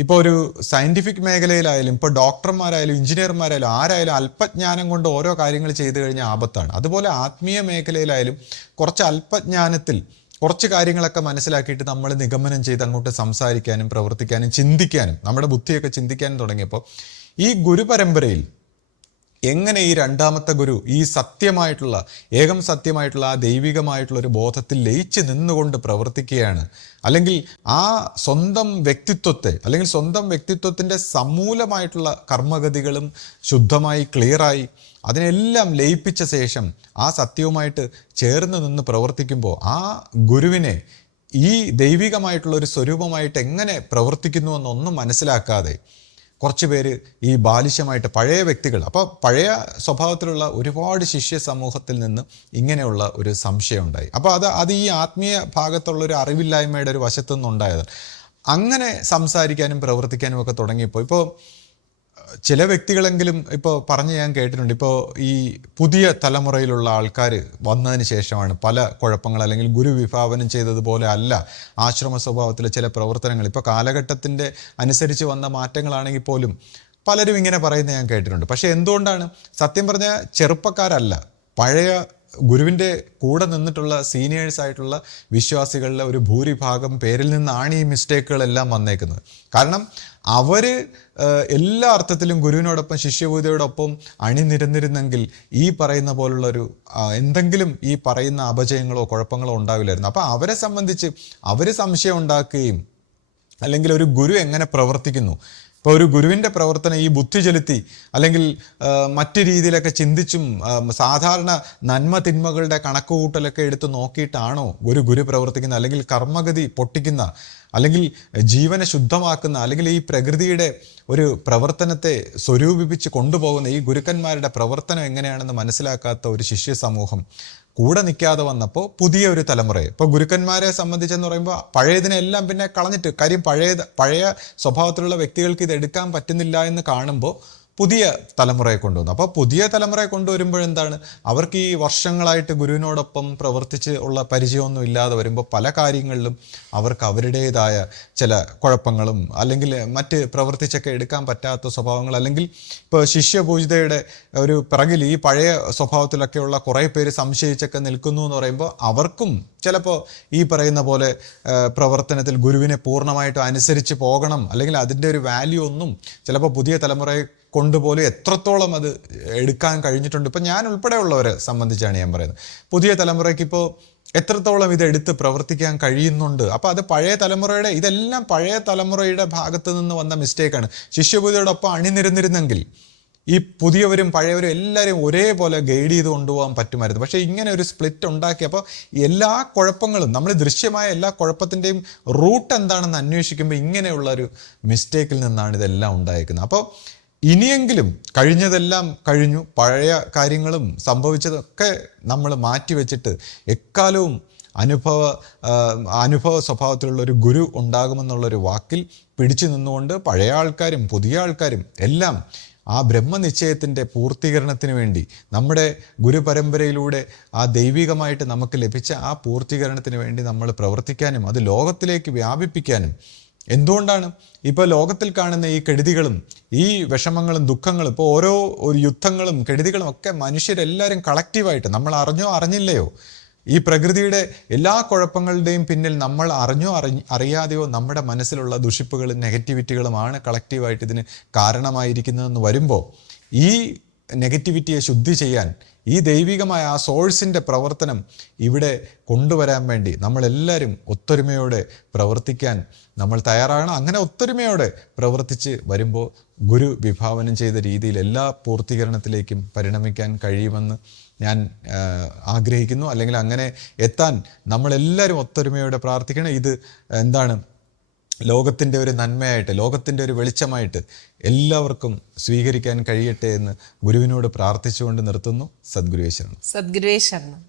ഇപ്പോൾ ഒരു സയൻറ്റിഫിക് മേഖലയിലായാലും ഇപ്പോൾ ഡോക്ടർമാരായാലും എഞ്ചിനീയർമാരായാലും ആരായാലും അല്പജ്ഞാനം കൊണ്ട് ഓരോ കാര്യങ്ങൾ ചെയ്തു കഴിഞ്ഞാൽ ആപത്താണ്. അതുപോലെ ആത്മീയ മേഖലയിലായാലും കുറച്ച് അല്പജ്ഞാനത്തിൽ കുറച്ച് കാര്യങ്ങളൊക്കെ മനസ്സിലാക്കിയിട്ട് നമ്മൾ നിഗമനം ചെയ്ത് അങ്ങോട്ട് സംസാരിക്കാനും പ്രവർത്തിക്കാനും ചിന്തിക്കാനും നമ്മുടെ ബുദ്ധിയൊക്കെ ചിന്തിക്കാനും തുടങ്ങിയപ്പോൾ ഈ ഗുരുപരമ്പരയിൽ എങ്ങനെ ഈ രണ്ടാമത്തെ ഗുരു ഈ സത്യമായിട്ടുള്ള സത്യമായിട്ടുള്ള ആ ദൈവികമായിട്ടുള്ള ഒരു ബോധത്തിൽ ലയിച്ച് നിന്നുകൊണ്ട് പ്രവർത്തിക്കുകയാണ്, അല്ലെങ്കിൽ ആ സ്വന്തം വ്യക്തിത്വത്തെ അല്ലെങ്കിൽ സ്വന്തം വ്യക്തിത്വത്തിൻ്റെ സമൂലമായിട്ടുള്ള കർമ്മഗതികളും ശുദ്ധമായി ക്ലിയറായി അതിനെല്ലാം ലയിപ്പിച്ച ശേഷം ആ സത്യവുമായിട്ട് ചേർന്ന് നിന്ന് പ്രവർത്തിക്കുമ്പോൾ ആ ഗുരുവിനെ ഈ ദൈവികമായിട്ടുള്ള ഒരു സ്വരൂപമായിട്ട് എങ്ങനെ പ്രവർത്തിക്കുന്നു എന്നൊന്നും മനസ്സിലാക്കാതെ കുറച്ച് പേര് ഈ ബാലിശമായിട്ട് പഴയ വ്യക്തികൾ, അപ്പോൾ പഴയ സ്വഭാവത്തിലുള്ള ഒരുപാട് ശിഷ്യ സമൂഹത്തിൽ നിന്ന് ഇങ്ങനെയുള്ള ഒരു സംശയം ഉണ്ടായി. അപ്പോൾ അത് ഈ ആത്മീയ ഭാഗത്തുള്ള ഒരു അറിവില്ലായ്മയുടെ ഒരു വശത്തു നിന്നുണ്ടായത്. അങ്ങനെ സംസാരിക്കാനും പ്രവർത്തിക്കാനും ഒക്കെ തുടങ്ങിയപ്പോൾ ഇപ്പോൾ ചില വ്യക്തികളെങ്കിലും ഇപ്പോൾ പറഞ്ഞ് ഞാൻ കേട്ടിട്ടുണ്ട്, ഇപ്പോൾ ഈ പുതിയ തലമുറയിലുള്ള ആൾക്കാർ വന്നതിന് ശേഷമാണ് പല കുഴപ്പങ്ങൾ, അല്ലെങ്കിൽ ഗുരു വിഭാവനം ചെയ്തതുപോലെ അല്ല ആശ്രമ സ്വഭാവത്തിലെ ചില പ്രവർത്തനങ്ങൾ, ഇപ്പോൾ കാലഘട്ടത്തിൻ്റെ അനുസരിച്ച് വന്ന മാറ്റങ്ങളാണെങ്കിൽ പോലും പലരും ഇങ്ങനെ പറയുന്നത് ഞാൻ കേട്ടിട്ടുണ്ട്. പക്ഷേ എന്തുകൊണ്ടാണ് സത്യം പറഞ്ഞാൽ ചെറുപ്പക്കാരല്ല, പഴയ ഗുരുവിൻ്റെ കൂടെ നിന്നിട്ടുള്ള സീനിയേഴ്സ് ആയിട്ടുള്ള വിശ്വാസികളിലെ ഒരു ഭൂരിഭാഗം പേരിൽ നിന്നാണ് ഈ മിസ്റ്റേക്കുകളെല്ലാം വന്നേക്കുന്നത്. കാരണം അവർ എല്ലാ അർത്ഥത്തിലും ഗുരുവിനോടൊപ്പം ശിഷ്യഭൂതിയോടൊപ്പം അണിനിരന്നിരുന്നെങ്കിൽ ഈ പറയുന്ന പോലുള്ളൊരു എന്തെങ്കിലും ഈ പറയുന്ന അപജയങ്ങളോ കുഴപ്പങ്ങളോ ഉണ്ടാവില്ലായിരുന്നു. അപ്പോൾ അവരെ സംബന്ധിച്ച് അവർ സംശയം ഉണ്ടാക്കുകയും, അല്ലെങ്കിൽ ഒരു ഗുരു എങ്ങനെ പ്രവർത്തിക്കുന്നു, ഇപ്പോൾ ഒരു ഗുരുവിൻ്റെ പ്രവർത്തനം ഈ ബുദ്ധി ചെലുത്തി അല്ലെങ്കിൽ മറ്റു രീതിയിലൊക്കെ ചിന്തിച്ചും സാധാരണ നന്മ തിന്മകളുടെ കണക്കുകൂട്ടലൊക്കെ എടുത്ത് നോക്കിയിട്ടാണോ ഗുരു പ്രവർത്തിക്കുന്നത്, അല്ലെങ്കിൽ കർമ്മഗതി പൊട്ടിക്കുന്ന, അല്ലെങ്കിൽ ജീവനെ ശുദ്ധമാക്കുന്ന, അല്ലെങ്കിൽ ഈ പ്രകൃതിയുടെ ഒരു പ്രവർത്തനത്തെ സ്വരൂപിപ്പിച്ച് കൊണ്ടുപോകുന്ന ഈ ഗുരുക്കന്മാരുടെ പ്രവർത്തനം എങ്ങനെയാണെന്ന് മനസ്സിലാക്കാത്ത ഒരു ശിഷ്യ സമൂഹം കൂടെ നിൽക്കാതെ വന്നപ്പോൾ പുതിയ ഒരു തലമുറയെ, ഇപ്പോൾ ഗുരുക്കന്മാരെ സംബന്ധിച്ചെന്ന് പറയുമ്പോൾ പഴയതിനെല്ലാം പിന്നെ കളഞ്ഞിട്ട്, കാര്യം പഴയ സ്വഭാവത്തിലുള്ള വ്യക്തികൾക്ക് ഇത് എടുക്കാൻ പറ്റുന്നില്ല എന്ന് കാണുമ്പോൾ പുതിയ തലമുറയെ കൊണ്ടുവന്നു. അപ്പോൾ പുതിയ തലമുറയെ കൊണ്ടുവരുമ്പോഴെന്താണ്, അവർക്ക് ഈ വർഷങ്ങളായിട്ട് ഗുരുവിനോടൊപ്പം പ്രവർത്തിച്ച് ഉള്ള പരിചയമൊന്നും ഇല്ലാതെ വരുമ്പോൾ പല കാര്യങ്ങളിലും അവർക്ക് അവരുടേതായ ചില കുഴപ്പങ്ങളും, അല്ലെങ്കിൽ മറ്റ് പ്രവർത്തിച്ചൊക്കെ എടുക്കാൻ പറ്റാത്ത സ്വഭാവങ്ങൾ, അല്ലെങ്കിൽ ഇപ്പോൾ ശിഷ്യപൂജിതയുടെ ഒരു പിറകിൽ ഈ പഴയ സ്വഭാവത്തിലൊക്കെയുള്ള കുറേ പേര് സംശയിച്ചൊക്കെ നിൽക്കുന്നു എന്ന് പറയുമ്പോൾ അവർക്കും ചിലപ്പോൾ ഈ പറയുന്ന പോലെ പ്രവർത്തനത്തിൽ ഗുരുവിനെ പൂർണ്ണമായിട്ടും അനുസരിച്ച് പോകണം, അല്ലെങ്കിൽ അതിൻ്റെ ഒരു വാല്യൂ ഒന്നും ചിലപ്പോൾ പുതിയ തലമുറയെ കൊണ്ടുപോലും എത്രത്തോളം അത് എടുക്കാൻ കഴിഞ്ഞിട്ടുണ്ട്. ഇപ്പം ഞാൻ ഉൾപ്പെടെയുള്ളവരെ സംബന്ധിച്ചാണ് ഞാൻ പറയുന്നത്. പുതിയ തലമുറയ്ക്ക് ഇപ്പോൾ എത്രത്തോളം ഇത് എടുത്ത് പ്രവർത്തിക്കാൻ കഴിയുന്നുണ്ട്. അപ്പോൾ അത് പഴയ തലമുറയുടെ, ഇതെല്ലാം പഴയ തലമുറയുടെ ഭാഗത്ത് നിന്ന് വന്ന മിസ്റ്റേക്കാണ്. ശിഷ്യബുദ്ധിയോടൊപ്പം അണിനിരന്നിരുന്നെങ്കിൽ ഈ പുതിയവരും പഴയവരും എല്ലാവരും ഒരേപോലെ ഗൈഡ് ചെയ്ത് കൊണ്ടുപോകാൻ പറ്റുമായിരുന്നു. പക്ഷേ ഇങ്ങനെ ഒരു സ്പ്ലിറ്റ് ഉണ്ടാക്കി, അപ്പോൾ എല്ലാ കുഴപ്പങ്ങളും, നമ്മൾ ദൃശ്യമായ എല്ലാ കുഴപ്പത്തിൻ്റെയും റൂട്ട് എന്താണെന്ന് അന്വേഷിക്കുമ്പോൾ ഇങ്ങനെയുള്ള ഒരു മിസ്റ്റേക്കിൽ നിന്നാണ് ഇതെല്ലാം ഉണ്ടായിരിക്കുന്നത്. അപ്പോൾ ഇനിയെങ്കിലും കഴിഞ്ഞതെല്ലാം കഴിഞ്ഞു, പഴയ കാര്യങ്ങളും സംഭവിച്ചതൊക്കെ നമ്മൾ മാറ്റിവെച്ചിട്ട് എക്കാലവും അനുഭവ സ്വഭാവത്തിലുള്ള ഒരു ഗുരു ഉണ്ടാകുമെന്നുള്ളൊരു വാക്കിൽ പിടിച്ചു നിന്നുകൊണ്ട് പഴയ ആൾക്കാരും പുതിയ ആൾക്കാരും എല്ലാം ആ ബ്രഹ്മനിശ്ചയത്തിൻ്റെ പൂർത്തീകരണത്തിന് വേണ്ടി, നമ്മുടെ ഗുരുപരമ്പരയിലൂടെ ആ ദൈവികമായിട്ട് നമുക്ക് ലഭിച്ച ആ പൂർത്തീകരണത്തിന് വേണ്ടി നമ്മൾ പ്രവർത്തിക്കാനും അത് ലോകത്തിലേക്ക് വ്യാപിപ്പിക്കാനും. എന്തുകൊണ്ടാണ് ഇപ്പോൾ ലോകത്തിൽ കാണുന്ന ഈ കെടുതികളും ഈ വിഷമങ്ങളും ദുഃഖങ്ങളും, ഇപ്പോൾ ഓരോ ഒരു യുദ്ധങ്ങളും കെടുതികളും ഒക്കെ മനുഷ്യരെല്ലാവരും കളക്റ്റീവായിട്ട്, നമ്മൾ അറിഞ്ഞോ അറിഞ്ഞില്ലയോ, ഈ പ്രകൃതിയുടെ എല്ലാ കുഴപ്പങ്ങളുടെയും പിന്നിൽ നമ്മൾ അറിഞ്ഞോ അറിയാതെയോ നമ്മുടെ മനസ്സിലുള്ള ദുഷിപ്പുകളും നെഗറ്റിവിറ്റികളുമാണ് കളക്റ്റീവായിട്ട് ഇതിന് കാരണമായിരിക്കുന്നതെന്ന് വരുമ്പോൾ ഈ നെഗറ്റിവിറ്റിയെ ശുദ്ധി ചെയ്യാൻ ഈ ദൈവികമായ ആ സോഴ്സിൻ്റെ പ്രവർത്തനം ഇവിടെ കൊണ്ടുവരാൻ വേണ്ടി നമ്മളെല്ലാവരും ഒത്തൊരുമയോടെ പ്രവർത്തിക്കാൻ നമ്മൾ തയ്യാറാണ്. അങ്ങനെ ഒത്തൊരുമയോടെ പ്രവർത്തിച്ച് വരുമ്പോൾ ഗുരു വിഭാവനം ചെയ്ത രീതിയിൽ എല്ലാ പൂർത്തീകരണത്തിലേക്കും പരിണമിക്കാൻ കഴിയുമെന്ന് ഞാൻ ആഗ്രഹിക്കുന്നു. അല്ലെങ്കിൽ അങ്ങനെ എത്താൻ നമ്മളെല്ലാവരും ഒത്തൊരുമയോടെ പ്രാർത്ഥിക്കണം. ഇത് എന്താണ്, ലോകത്തിൻ്റെ ഒരു നന്മയായിട്ട്, ലോകത്തിൻ്റെ ഒരു വെളിച്ചമായിട്ട് എല്ലാവർക്കും സ്വീകരിക്കാൻ കഴിയട്ടെ എന്ന് ഗുരുവിനോട് പ്രാർത്ഥിച്ചുകൊണ്ട് നിർത്തുന്നു. സദ്ഗുരുവേ ശരണം. സദ്ഗുരുവേ ശരണം.